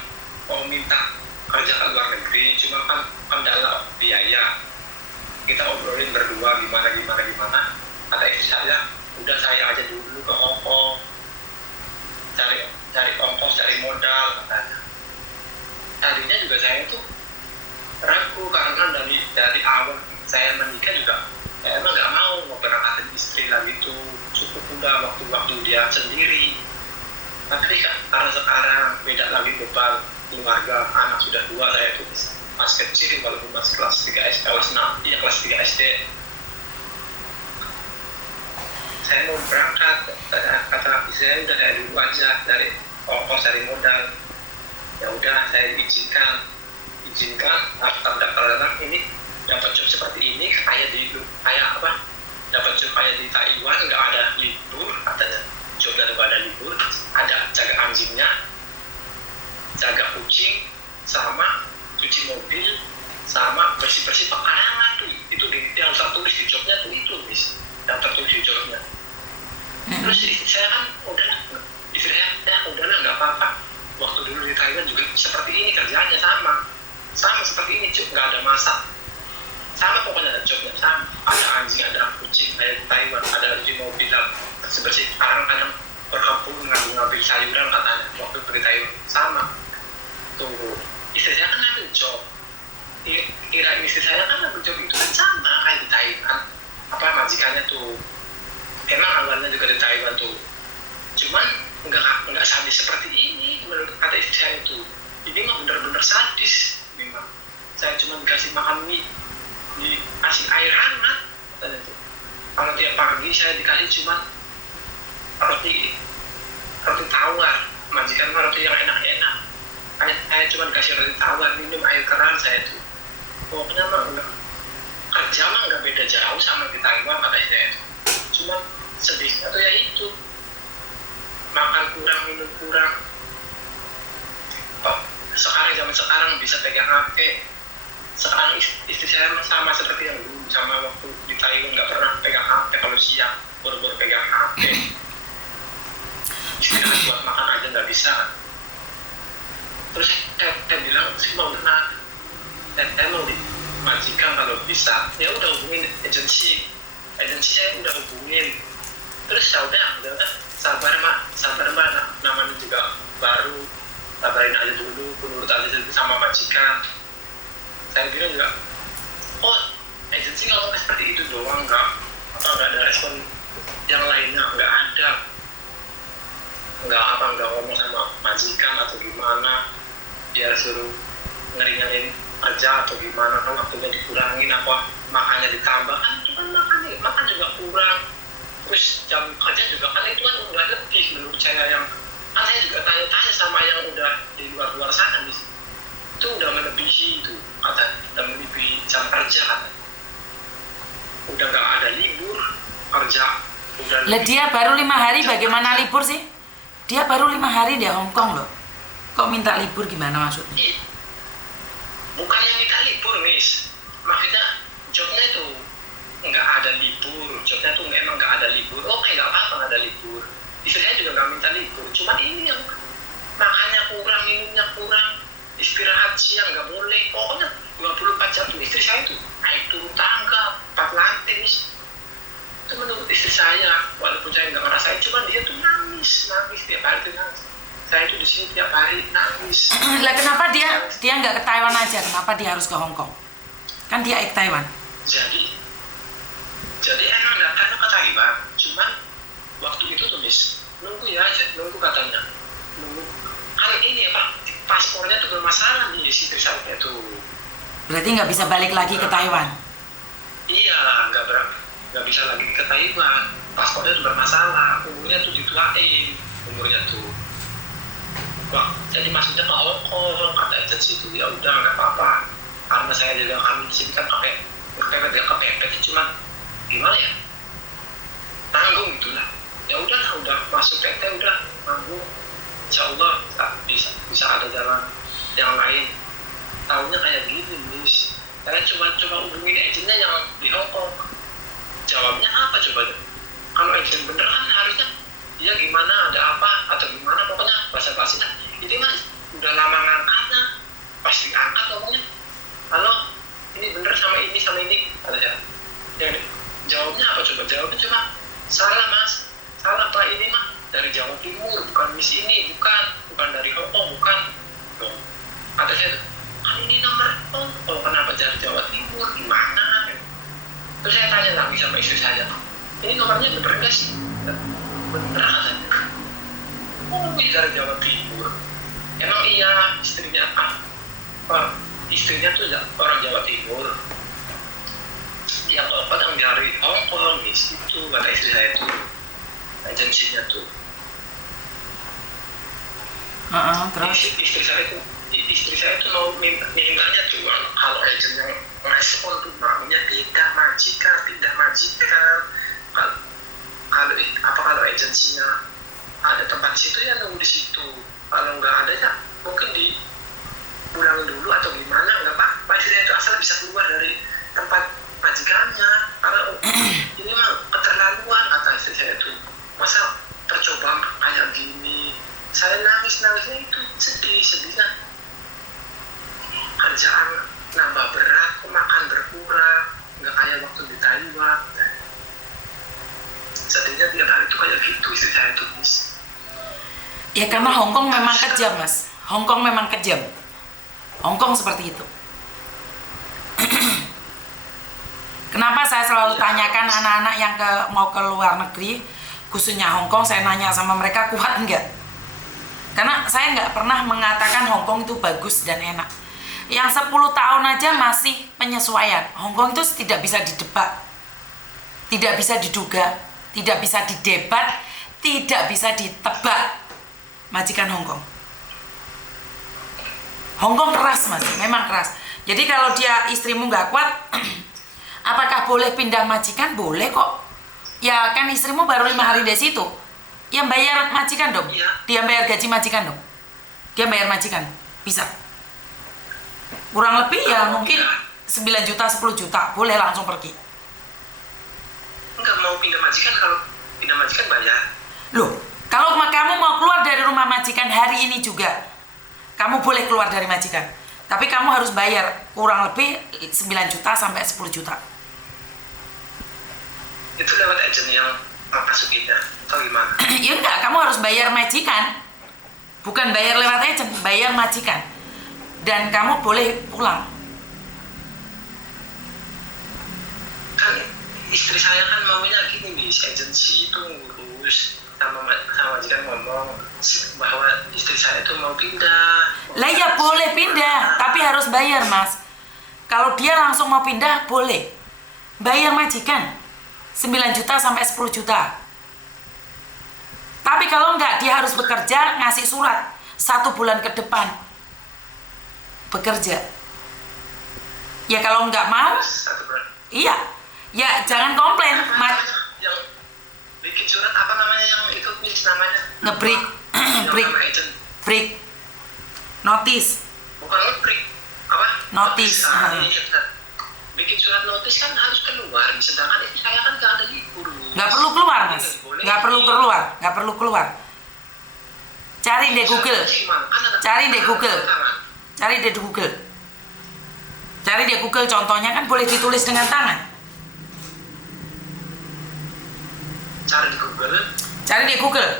mau minta kerja ke luar negeri, cuma kan kendala biaya. Kita obrolin berdua gimana. Kata istri saya, udah saya aja dulu ke Hong Kong, cari ongkos, cari modal katanya. Tadinya juga saya tuh ragu karena dari awal saya menikah juga saya emang nggak mau berangkatin istri lagi tuh, cukup udah waktu dia sendiri. Tapi karena sekarang beda lagi beban keluarga, anak sudah 2, saya itu masih kecil walaupun masih kelas 3 SD, kelas 3 SD. Saya mau berangkat, kata saya udah dari dulu aja, dari ongkos, dari modal. Ya udah, saya izinkan daftar ini dapat job seperti ini, kayak dapat job kayak di Taiwan, nggak ada libur, katanya job dan nggak ada libur, ada jaga anjingnya, jaga kucing, sama cuci mobil, sama bersih pekarangan tuh, itu yang tertulis di jobnya tuh itu, Miss, yang tertulis di jobnya. Terus istri saya kan udahlah nggak apa-apa. Waktu dulu di Taiwan juga seperti ini kerjanya sama seperti ini, nggak ada masak, sama pokoknya jobnya sama, ada anjing, ada kucing, kayak di Taiwan, ada di mobil, bersih kadang-kadang berkebun, ngambil sayuran, katanya waktu di Taiwan sama. Tuh istri saya kan ngambil job, kira istri saya kan ngambil job itu kan sama kayak di Taiwan, majikannya tuh emang awalnya juga di Taiwan tuh, cuman nggak sadis seperti ini menurut kata istri saya itu. Ini mah bener-bener sadis memang. Saya cuma dikasih makan mie, dikasih air hangat, katanya tuh. Kalau tiap pagi saya dikasih cuma roti tawar, majikan mah roti yang enak-enak. Saya cuma dikasih roti tawar, minum air keran saya tuh. Pokoknya mah kerja mah nggak beda jauh sama di Taiwan, kata saya itu. Cuma sedihnya tuh ya itu, makan kurang, minum kurang. Zaman sekarang bisa pegang HP. Sekarang istri saya sama seperti yang dulu, sama waktu di Taiwan nggak pernah pegang HP kalau siang, baru-baru pegang HP. Istirahat buat makan aja nggak bisa. Terus saya bilang sih mau benar, saya mau dimajikan kalau bisa. Ya udah hubungin agensi saya udah hubungin. Terus ya udah sabar mbak, namanya juga baru, sabarin aja dulu, menurut aja dulu sama majikan. Saya bilang juga, agensi ngomong seperti itu doang, nggak ada respon yang lainnya, nggak ada, nggak ngomong sama majikan atau gimana, biar suruh ngeringanin kerja atau gimana, kan waktunya dikurangin, makannya ditambah, kan itu kan makan juga kurang. Terus jam kerja juga kan itu kan udah lebih menurut saya, yang kan saya juga tanya-tanya sama yang udah di luar sana, itu udah melebihi itu, kata udah melebihi jam kerja, kata udah nggak ada libur kerja, udah. Lah dia baru 5 hari, bagaimana libur sih? Dia baru 5 hari di Hong Kong loh, kok minta libur, gimana maksudnya? Bukannya minta libur, Miss, maksudnya jobnya itu nggak ada libur, jobnya tuh emang nggak ada libur. Oke, nggak apa-apa nggak ada libur. Istri saya juga nggak minta libur, cuma ini yang makannya kurang, minumnya kurang, istirahat siang nggak boleh. Pokoknya 24 jam tuh istri saya tuh naik turun tangga, 4 lantai. Itu menurut istri saya, walaupun saya nggak ngerasain, cuma dia tuh nangis tiap hari tuh nangis. Saya tuh di sini tiap hari nangis. Lah kenapa dia nggak ke Taiwan aja? Kenapa dia harus ke Hong Kong? Kan dia ke Taiwan. Jadi emang datangnya ke Taiwan, cuman waktu itu tuh Miss, nunggu katanya, kan ini paspornya tuh bermasalah nih si Trisaunya tuh. Berarti nggak bisa balik lagi ke Taiwan? Iya, nggak bisa lagi ke Taiwan, paspornya tuh bermasalah, umurnya tuh dituain, umurnya tuh. Wah, jadi maksudnya ke Hong Kong, kata agensi itu ya udah nggak apa-apa, karena saya juga kami di sini kan kepepet, cuma gimana ya, tanggung itulah. Ya udah masuk PT udah tanggung, insya Allah bisa ada jalan yang lain. Tahunya kayak gini, Miss. Saya coba hubungin agennya yang di Hong Kong. Jawabnya apa coba? Kalau agen bener kan harusnya dia gimana, ada apa atau gimana, pokoknya basa-basi lah. Ini Mas udah lama ngangkatnya, pas diangkat ngomongnya, halo ini bener sama ini kata saya. Yang jawabnya apa coba? Jawabnya cuma salah Mas, salah Pak, ini mah dari Jawa Timur, bukan Miss ini, bukan dari Hong Kong, bukan. Loh, kata saya, kan ini nomor Hong Kong, kenapa dari Jawa Timur, gimana? Terus saya tanya lagi sama istri saya, ini nomornya bener gak sih? Bener katanya. Oh, ini dari Jawa Timur. Emang iya istrinya istrinya tuh orang Jawa Timur. Yang kadang dari Hongkong, Miss, itu kata istri saya tuh agensinya tuh. Terus istri saya itu mau mintanya tuh kalau agent yang respon tuh maunya pindah majikan. Kalau agensinya ada tempat di situ ya nunggu di situ. Kalau nggak ada ya mungkin pulang dulu atau gimana, nggak apa-apa. Istri saya itu asal bisa keluar dari tempat majikannya. Kalau ini mah keterlaluan kata istri saya itu. Masa percobaan kayak gini. Saya nangisnya itu sedihnya. Kerjaan nambah berat, makan berkurang, nggak kayak waktu di Taiwan. Sedihnya tiap hari itu kayak gitu istri saya itu, Miss. ya karena Hongkong memang kejam, Mas. Hongkong memang kejam. Hongkong seperti itu. Kenapa saya selalu tanyakan anak-anak yang mau ke luar negeri, khususnya Hongkong, saya nanya sama mereka kuat enggak? Karena saya nggak pernah mengatakan Hongkong itu bagus dan enak. Yang 10 tahun aja masih penyesuaian. Hongkong itu tidak bisa didebat, tidak bisa diduga, tidak bisa didebat, tidak bisa ditebak majikan Hongkong. Hongkong keras, Mas, memang keras. Jadi kalau dia istrimu nggak kuat, apakah boleh pindah majikan? Boleh kok. Ya kan istrimu baru 5 hari dari situ. Yang bayar majikan dong. Iya. Dia bayar gaji majikan dong. Dia bayar majikan. Bisa. Kurang lebih ya mungkin 9 juta, 10 juta. Boleh langsung pergi. Enggak mau pindah majikan, kalau pindah majikan bayar. Loh, kalau kamu mau keluar dari rumah majikan hari ini juga, kamu boleh keluar dari majikan. Tapi kamu harus bayar kurang lebih 9 juta sampai 10 juta. Itu lewat agent yang masukinnya atau gimana? Ya enggak, kamu harus bayar majikan. Bukan bayar lewat agent, bayar majikan. Dan kamu boleh pulang. Kan istri saya kan maunya gini nih, agensi itu ngurus sama majikan ngomong bahwa istri saya itu mau pindah. Lah ya boleh pindah, tapi harus bayar, Mas. Kalau dia langsung mau pindah, boleh. Bayar majikan 9 juta sampai 10 juta. Tapi kalau enggak, dia harus bekerja, ngasih surat 1 bulan ke depan bekerja. Ya kalau enggak mau, iya. Ya jangan komplain. Yang bikin surat apa namanya yang itu namanya? Ngebreak. Break. Notice. Bukan ngebreak. Apa? Notice. Bikin surat notis kan harus keluar, sedangkan itu saya kan nggak ada libur. Nggak perlu keluar, Mas. Nggak perlu keluar. Nggak perlu keluar. Cari di Google. Cari di Google. Cari di Google. Cari di Google, contohnya kan boleh ditulis dengan tangan. Cari di Google. Cari di Google.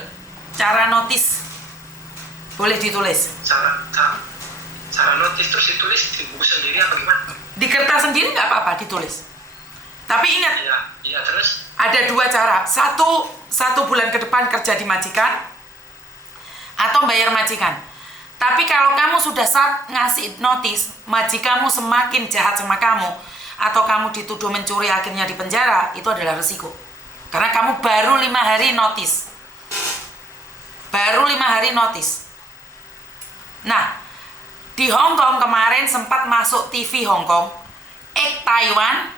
Cara notis. Boleh ditulis. Cara notis terus ditulis di buku sendiri apa gimana? Di kertas sendiri nggak apa-apa ditulis. Tapi ingat, iya terus ada 2 cara. Satu bulan ke depan kerja di majikan atau bayar majikan. Tapi kalau kamu sudah ngasih notis, majikanmu semakin jahat sama kamu atau kamu dituduh mencuri akhirnya di penjara, itu adalah resiko. Karena kamu baru 5 hari notis. Baru 5 hari notis. Nah, di Hongkong kemarin sempat masuk TV Hongkong, Taiwan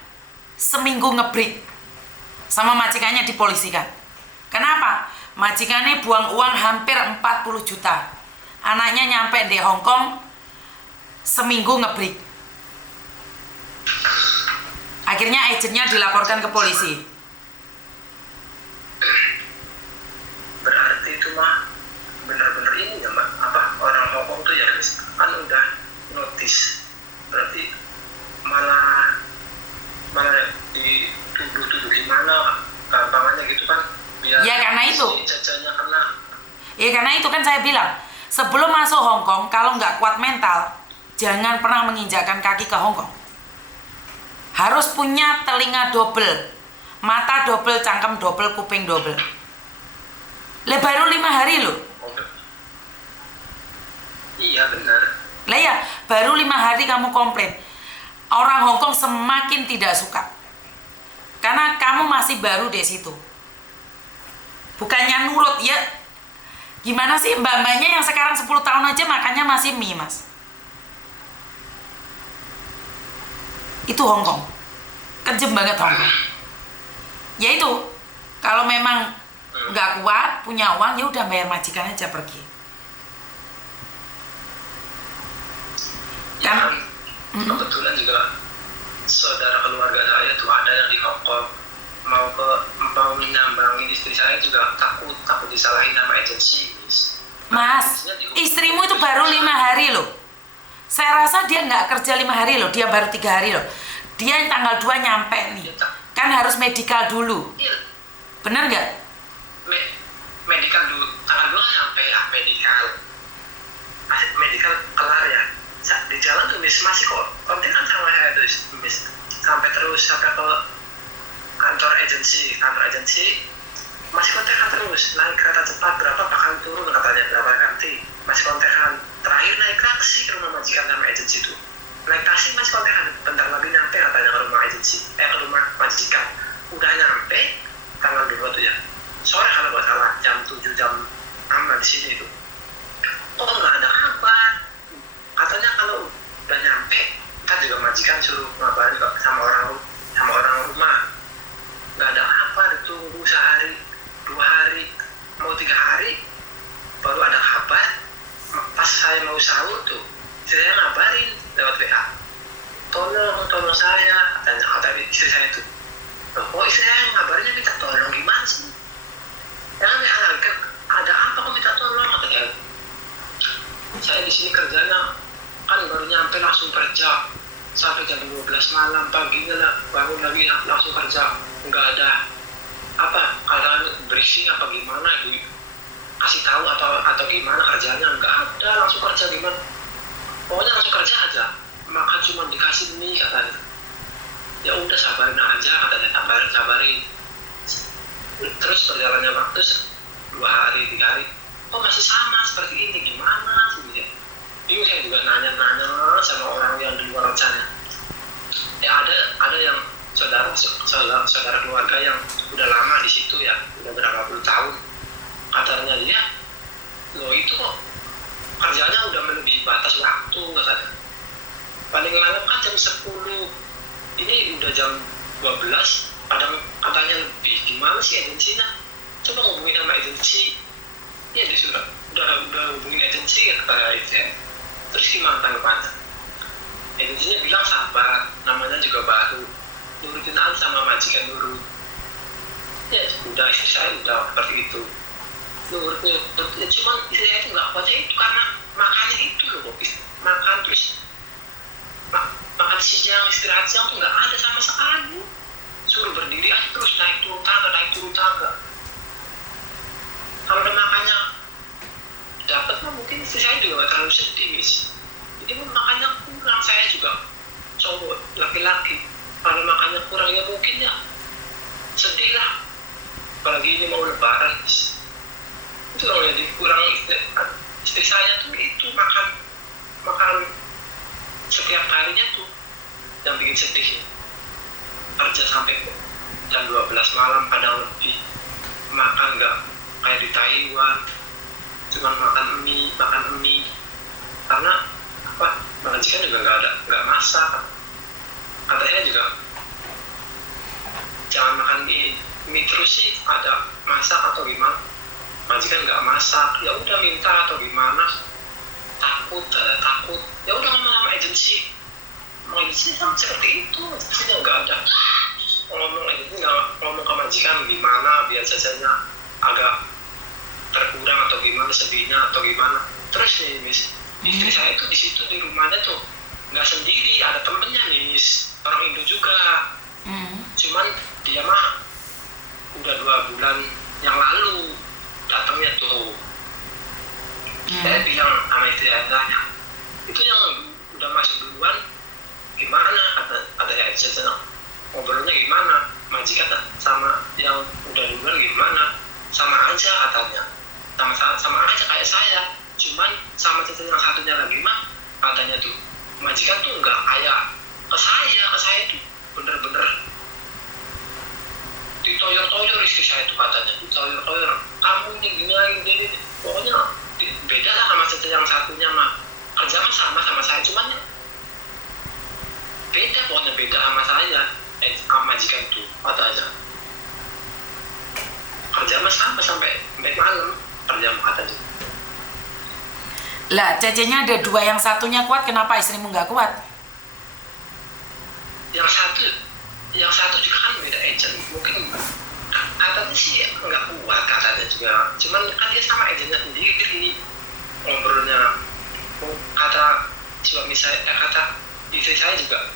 seminggu ngebreak sama majikannya dipolisikan. Kenapa? Majikannya buang uang hampir 40 juta. Anaknya nyampe di Hongkong seminggu ngebreak. Akhirnya agennya dilaporkan ke polisi. Berarti itu mah benar-benar ini ya Mbak, apa orang Hongkong tuh ya kan udah notis, berarti malah dituduh gimana gampangannya gitu kan, biar ya karena itu jajannya kena. Ya karena itu kan saya bilang, sebelum masuk Hongkong kalau nggak kuat mental, jangan pernah menginjakkan kaki ke Hongkong. Harus punya telinga double, mata double, cangkem double, kuping double. Baru 5 hari loh. Iya benar. Lah ya, baru 5 hari kamu komplain. Orang Hongkong semakin tidak suka. Karena kamu masih baru di situ. Bukannya nurut ya. Gimana sih mbak-mbaknya yang sekarang 10 tahun aja makannya masih mie, Mas? Itu Hongkong. Kejem banget Hongkong. Ya itu, kalau memang nggak kuat, punya uang, ya udah bayar majikan aja pergi. Ya kan, kebetulan juga saudara keluarga saya tuh ada yang di Hongkong, mau menyambangin istri saya juga takut disalahin sama agensi. Mas, istrimu itu baru 5 hari loh. Saya rasa dia nggak kerja 5 hari loh, dia baru 3 hari loh. Dia yang tanggal 2 nyampe nih, kan harus medical dulu. Iya. Bener nggak? Medical dulu, tanggal 2 nyampe ya, medical kelar ya. Di jalan tuh masih kok kontekan sama saya tuh sampai ke kantor agensi masih kontekan terus, naik kereta cepat berapa bakal turun katanya, berapa ganti masih kontekan, terakhir naik taksi ke rumah majikan sama agensi tuh, naik taksi masih kontekan, bentar lagi nyampe katanya ke rumah agensi, ke rumah majikan, udah nyampe tanggal 2 tuh ya sore kalau nggak salah, jam 7 jam aman di sini tuh, kok nggak ada kabar. Katanya kalau udah nyampe, kan juga majikan suruh ngabarin sama orang rumah. Nggak ada apa, ditunggu sehari, 2 hari, mau 3 hari, baru ada kabar. Pas saya mau sahur tuh, saya ngabarin lewat WA. Tolong saya, kata istri saya tuh. Loh, kok istri saya ngabarinnya minta tolong gimana sih? Jangan WA lagi, kan ada apa kok minta tolong, kata saya di sini kerjanya kan baru nyampe langsung kerja sampai jam 12 malam, paginya lah bangun lagi langsung kerja, nggak ada apa ada briefing apa gimana, ibu kasih tahu atau gimana kerjanya, nggak ada, langsung kerja gimana, pokoknya langsung kerja aja, makan cuma dikasih mie katanya. Ya udah sabarin aja katanya, sabarin. Terus berjalannya waktu 2 hari 3 hari, kok masih sama seperti ini, gimana sih ya? Ini saya juga nanya sama orang yang di luar sana. Ya ada yang saudara keluarga yang udah lama di situ ya, udah berapa puluh tahun. Katanya dia, loh itu kok kerjanya udah melebihi batas waktu katanya. Paling malam kan jam 10, ini udah jam 12, katanya lebih. Gimana sih agensinya? Coba ngomongin sama agensi. Ya dia sudah hubungin agensi kata itu ya. Terus gimana tanggapannya? Agensinya bilang sabar, namanya juga baru, nurutin aja sama majikan nurut. Ya udah, istri saya udah seperti itu, nurut. Ya, cuman istri saya itu nggak kuatnya itu karena makannya itu loh, makan terus makan siang, istirahat siang tuh nggak ada sama sekali. Suruh berdiri aja terus naik turun tangga. Kalau makannya dapat mah mungkin istri saya juga nggak terlalu sedih, Miss. Jadi makannya kurang, saya juga cowok laki-laki, kalau makannya kurang ya mungkin ya sedih lah. Apalagi ini mau lebaran, Miss. Itu kalau jadi kurang, istri saya tuh itu makan setiap harinya tuh yang bikin sedih. Kerja sampai jam 12 malam kadang lebih, makan nggak kayak di Taiwan, cuma makan mie, karena apa, majikan juga nggak masak. Katanya juga jangan makan mie terus sih, ada masak atau gimana, majikan nggak masak, ya udah minta atau gimana, takut, ya udah ngomong sama agensi sama seperti itu, agensinya nggak ada ngomong, agensi nggak ngomong ke majikan gimana biar jajannya agak terkurang atau gimana, sedihnya atau gimana. Terus nih, Miss, istri saya tuh di situ di rumahnya tuh nggak sendiri, ada temennya nih, Miss, orang Indo juga. Cuman dia mah udah 2 bulan yang lalu datangnya tuh. Saya bilang sama istri saya, tanya, itu yang udah masuk duluan gimana? Katanya saya ngobrolnya gimana? Majikan sama yang udah duluan gimana? Sama aja katanya, sama aja kayak saya. cuman sama cece yang satunya lagi mah katanya tuh majikan tuh nggak kayak ke saya tuh bener-bener ditoyor-toyor istri saya tuh katanya, ditoyor-toyor, kamu ini gini, pokoknya beda lah sama cece yang satunya mah. Kerja mah sama saya, cuman beda sama saya, sama majikan tuh katanya. Kerja mah sama sampai malam, kerja mah katanya. Lah, cecenya ada 2, yang satunya kuat, kenapa istrimu nggak kuat? Yang satu juga kan beda agent, mungkin katanya sih nggak kuat katanya juga, cuman kan dia sama agentnya sendiri ngobrolnya. Kata suami saya, kata istri saya juga,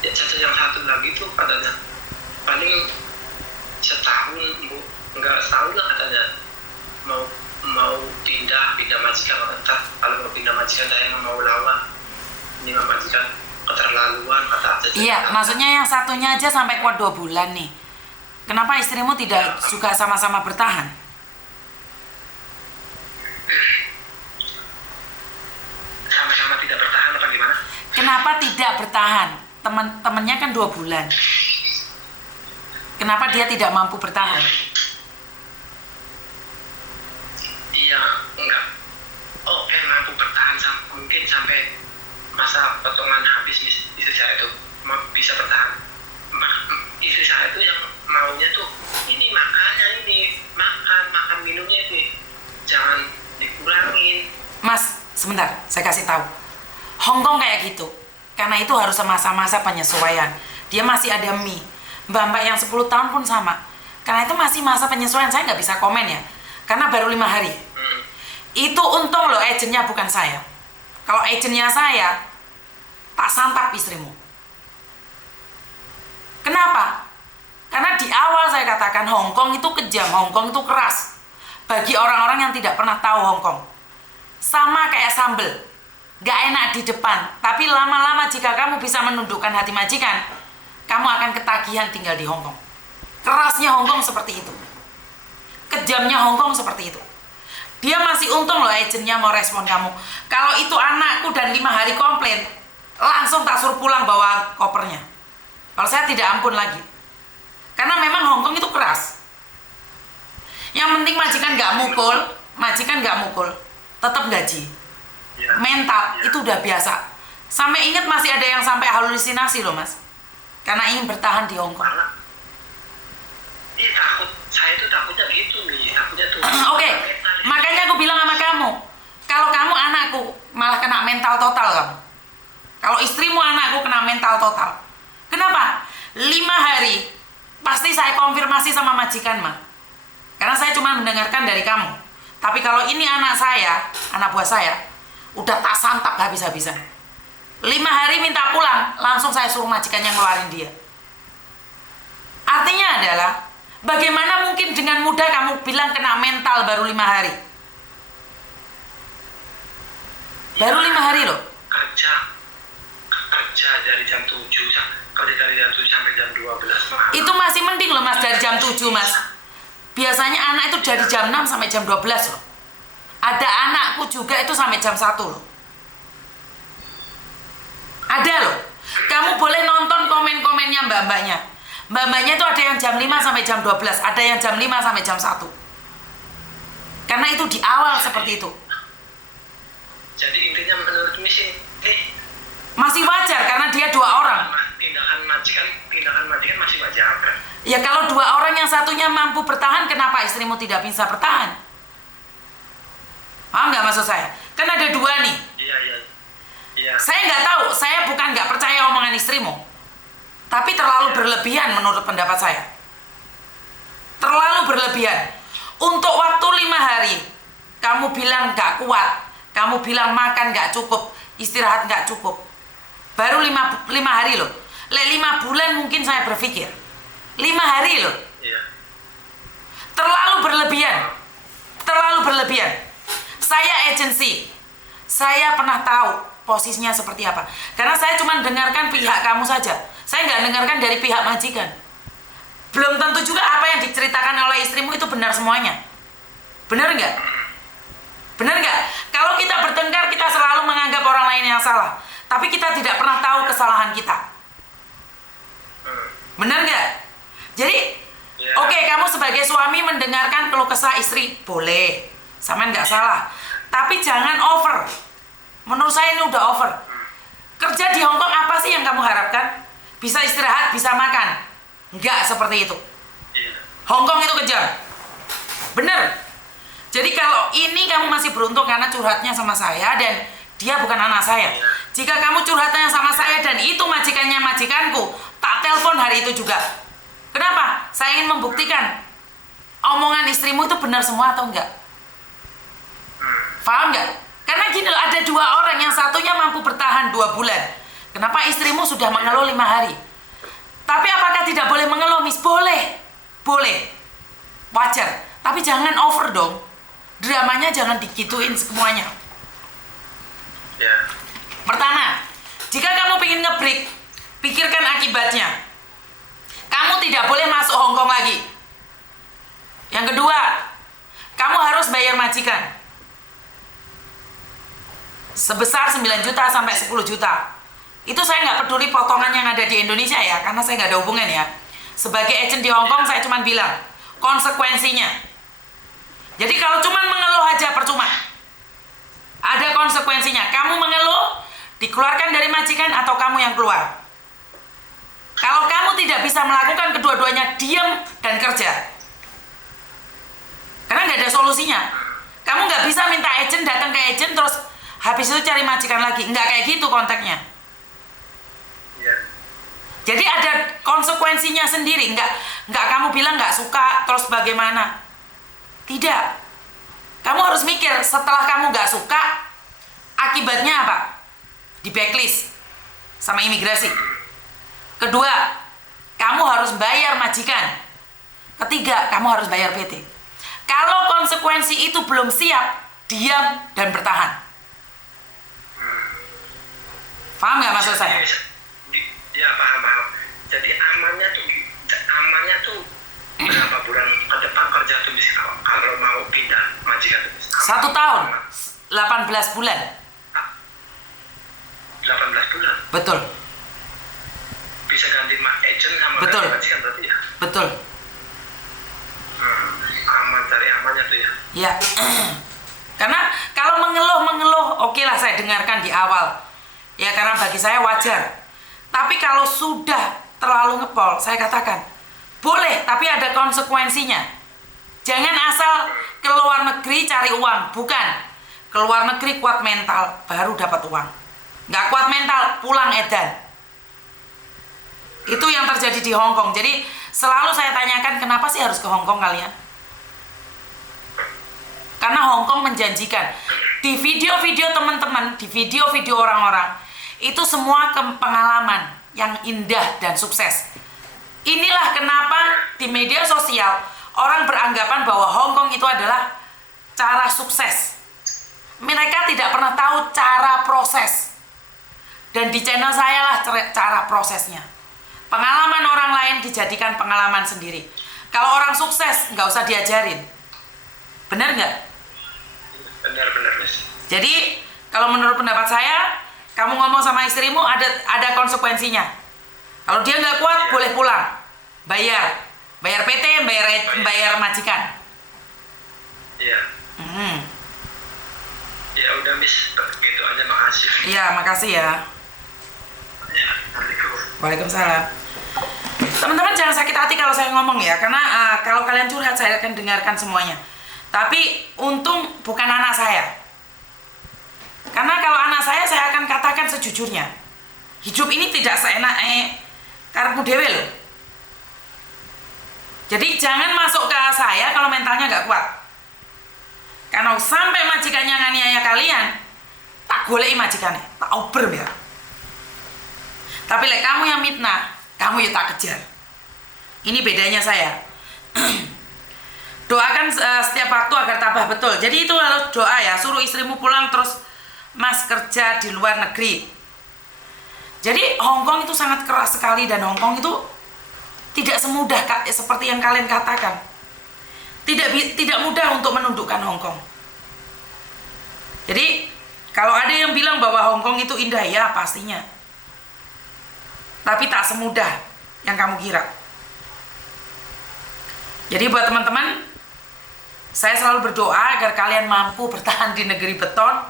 ya caca yang satu lagi tuh katanya paling setahun bu, nggak setahun lah katanya mau pindah majikan. Kalau mau pindah majikan saya nggak mau lawan, ini majikan keterlaluan kata caca. Iya, maksudnya yang satunya aja sampai kuat 2 bulan nih. Kenapa istrimu tidak juga sama-sama bertahan? Sama-sama tidak bertahan apa gimana? Kenapa tidak bertahan? Teman-temannya kan 2 bulan. Kenapa dia tidak mampu bertahan? Iya, enggak. Oh, mampu bertahan mungkin sampai masa potongan habis istri saya itu bisa bertahan. Istri saya itu yang maunya tuh ini makan minumnya ini jangan dikurangin. Mas, sebentar, saya kasih tahu. Hongkong kayak gitu. Karena itu harus masa-masa penyesuaian. Dia masih ada mie. Mbak-mbak yang 10 tahun pun sama. Karena itu masih masa penyesuaian. Saya nggak bisa komen ya. Karena baru 5 hari. Itu untung loh agennya bukan saya. Kalau agennya saya, tak santap istrimu. Kenapa? Karena di awal saya katakan Hongkong itu kejam, Hongkong itu keras. Bagi orang-orang yang tidak pernah tahu Hongkong. Sama kayak sambel. Gak enak di depan. Tapi lama-lama jika kamu bisa menundukkan hati majikan, kamu akan ketagihan tinggal di Hongkong. Kerasnya Hongkong seperti itu. Kejamnya Hongkong seperti itu. Dia masih untung loh agennya mau respon kamu. Kalau itu anakku dan 5 hari komplain, langsung tak suruh pulang bawa kopernya. Kalau saya tidak ampun lagi. Karena memang Hongkong itu keras. Yang penting majikan gak mukul, tetap gaji. Mental itu udah biasa. Sampai ingat masih ada yang sampai halusinasi loh mas. Karena ingin bertahan di Hongkong. Iya takut, saya tuh takutnya gitu nih, takutnya tuh. Oke, makanya aku bilang sama kamu, kalau kamu anakku malah kena mental total kamu. Kalau istrimu anakku kena mental total. Kenapa? 5 hari pasti saya konfirmasi sama majikan mah. Karena saya cuma mendengarkan dari kamu. Tapi kalau ini anak saya, anak buah saya, udah tak santap habis-habisan. 5 hari minta pulang, langsung saya suruh majikan yang ngeluarin dia. Artinya adalah, bagaimana mungkin dengan mudah kamu bilang kena mental baru 5 hari? Baru 5 hari loh. Kerja dari jam 7 sampai jam 12. Itu masih mending loh mas, dari jam 7 mas. Biasanya anak itu dari jam 6 sampai jam 12 loh. Ada anakku juga itu sampai jam 1 loh. Ada loh. Kamu boleh nonton komen-komennya mbak-mbaknya. Mbak-mbaknya itu ada yang jam 5 sampai jam 12, ada yang jam 5 sampai jam 1. Karena itu di awal seperti itu. Jadi intinya menurut misi masih wajar karena dia 2 orang. Tindakan majikan masih wajar kan? Ya kalau 2 orang yang satunya mampu bertahan, kenapa istrimu tidak bisa bertahan? Paham nggak maksud saya? Kan ada 2 nih. Iya. Saya nggak tahu, saya bukan nggak percaya omongan istrimu. Tapi terlalu berlebihan menurut pendapat saya. Terlalu berlebihan. Untuk waktu 5 hari, kamu bilang nggak kuat, kamu bilang makan nggak cukup, istirahat nggak cukup. Baru 5 hari loh. 5 bulan mungkin saya berpikir. 5 hari loh. Iya. Terlalu berlebihan. Terlalu berlebihan. Saya agensi. Saya pernah tahu posisinya seperti apa. Karena saya cuma dengarkan pihak kamu saja. Saya nggak dengarkan dari pihak majikan. Belum tentu juga apa yang diceritakan oleh istrimu itu benar semuanya. Benar nggak? Benar nggak? Kalau kita bertengkar, kita selalu menganggap orang lain yang salah, tapi kita tidak pernah tahu kesalahan kita. Benar nggak? Jadi, oke, kamu sebagai suami mendengarkan keluh kesah istri, boleh, sama nggak salah. Tapi jangan over. Menurut saya ini udah over. Kerja di Hongkong apa sih yang kamu harapkan? Bisa istirahat, bisa makan. Nggak seperti itu. Hongkong itu kejam. Bener. Jadi kalau ini kamu masih beruntung karena curhatnya sama saya dan dia bukan anak saya. Jika kamu curhatnya sama saya dan itu majikannya majikanku, tak telepon hari itu juga. Kenapa? Saya ingin membuktikan omongan istrimu itu benar semua atau enggak. Paham nggak? Karena gini loh, ada dua orang, yang satunya mampu bertahan 2 bulan. Kenapa istrimu sudah mengeluh 5 hari? Tapi apakah tidak boleh mengeluh, Miss? Boleh. Boleh. Wajar. Tapi jangan over dong. Dramanya jangan digituin semuanya. Pertama, jika kamu ingin nge-break, pikirkan akibatnya. Kamu tidak boleh masuk Hongkong lagi. Yang kedua, kamu harus bayar majikan sebesar 9 juta sampai 10 juta. Itu saya nggak peduli potongan yang ada di Indonesia ya, karena saya nggak ada hubungan ya. Sebagai agent di Hongkong, saya cuma bilang konsekuensinya. Jadi kalau cuma mengeluh aja percuma. Ada konsekuensinya. Kamu mengeluh, dikeluarkan dari majikan atau kamu yang keluar. Kalau kamu tidak bisa melakukan kedua-duanya, diam dan kerja. Karena nggak ada solusinya. Kamu nggak bisa minta agent, datang ke agent terus habis itu cari majikan lagi. Nggak kayak gitu konteksnya. Jadi ada konsekuensinya sendiri. Nggak kamu bilang nggak suka terus bagaimana. Tidak. Kamu harus mikir, setelah kamu nggak suka, akibatnya apa? Di backlist sama imigrasi. Kedua, kamu harus bayar majikan. Ketiga, kamu harus bayar PT. Kalau konsekuensi itu belum siap, diam dan bertahan. Paham nggak maksud saya? Ya, paham. Jadi amannya tuh berapa bulan ke depan kerja tuh misalnya kalau mau pindah majikan tuh? 1 tahun, 18 bulan. 18 bulan? Betul. Bisa ganti agent sama betul. Ganti majikan berarti ya? Betul. Aman, cari amannya tuh ya? Ya. Karena kalau mengeluh, oke lah saya dengarkan di awal. Ya karena bagi saya wajar. Tapi kalau sudah terlalu ngepol, saya katakan, boleh, tapi ada konsekuensinya. Jangan asal keluar negeri cari uang, bukan. Keluar negeri kuat mental, baru dapat uang. Nggak kuat mental, pulang edan. Itu yang terjadi di Hongkong. Jadi selalu saya tanyakan, kenapa sih harus ke Hongkong kalian? Karena Hongkong menjanjikan. Di video-video teman-teman, di video-video orang-orang, itu semua pengalaman yang indah dan sukses. Inilah kenapa di media sosial orang beranggapan bahwa Hongkong itu adalah cara sukses. Mereka tidak pernah tahu cara proses. Dan di channel saya lah cara prosesnya. Pengalaman orang lain dijadikan pengalaman sendiri. Kalau orang sukses nggak usah diajarin. Benar nggak? Benar, Miss. Jadi kalau menurut pendapat saya, kamu ngomong sama istrimu ada konsekuensinya. Kalau dia nggak kuat, boleh pulang. Bayar PT, bayar majikan. Iya. Ya udah, Miss, gitu aja, makasih. Iya, makasih ya. Ya, Waalaikumsalam. Teman-teman jangan sakit hati kalau saya ngomong ya, karena kalau kalian curhat saya akan dengarkan semuanya. Tapi untung bukan anak saya. Karena kalau anak saya akan katakan sejujurnya. Hidup ini tidak seenak karepmu dhewe loh. Jadi jangan masuk ke saya kalau mentalnya nggak kuat. Karena sampai majikannya nganiaya kalian, tak goleki majikannya, tak uber ya. Tapi kamu yang mitnah, kamu ya tak kejar. Ini bedanya saya. Doakan setiap waktu agar tabah betul. Jadi itu harus doa ya, suruh istrimu pulang terus mas kerja di luar negeri. Jadi Hongkong itu sangat keras sekali dan Hongkong itu tidak semudah seperti yang kalian katakan. Tidak mudah untuk menundukkan Hongkong. Jadi kalau ada yang bilang bahwa Hong Kong itu indah, ya pastinya. Tapi tak semudah yang kamu kira. Jadi buat teman-teman, saya selalu berdoa agar kalian mampu bertahan di negeri beton.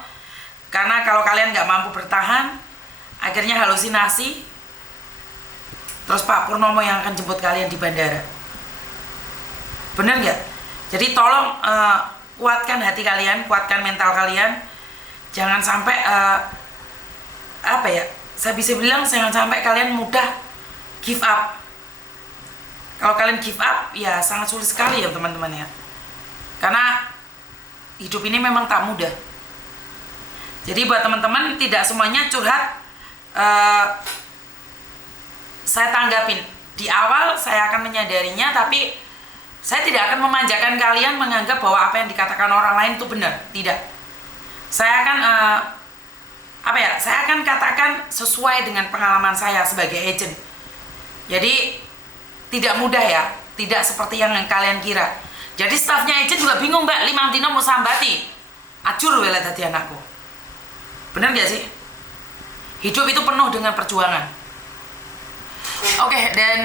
Karena kalau kalian nggak mampu bertahan, akhirnya halusinasi. Terus Pak Purnomo yang akan jemput kalian di bandara. Bener nggak? Jadi tolong kuatkan hati kalian, kuatkan mental kalian. Jangan sampai saya bisa bilang jangan sampai kalian mudah give up. Kalau kalian give up, ya sangat sulit sekali ya teman-teman ya. Karena hidup ini memang tak mudah. Jadi buat teman-teman, tidak semuanya curhat saya tanggapin. Di awal saya akan menyadarinya, tapi saya tidak akan memanjakan kalian menganggap bahwa apa yang dikatakan orang lain itu benar. Tidak. Saya akan saya akan katakan sesuai dengan pengalaman saya sebagai agent. Jadi tidak mudah ya, tidak seperti yang kalian kira. Jadi stafnya agent juga bingung, Mbak, 5 dino mau sambati. Acur wela dadi anakku. Bener gak sih? Hidup itu penuh dengan perjuangan. Oke, dan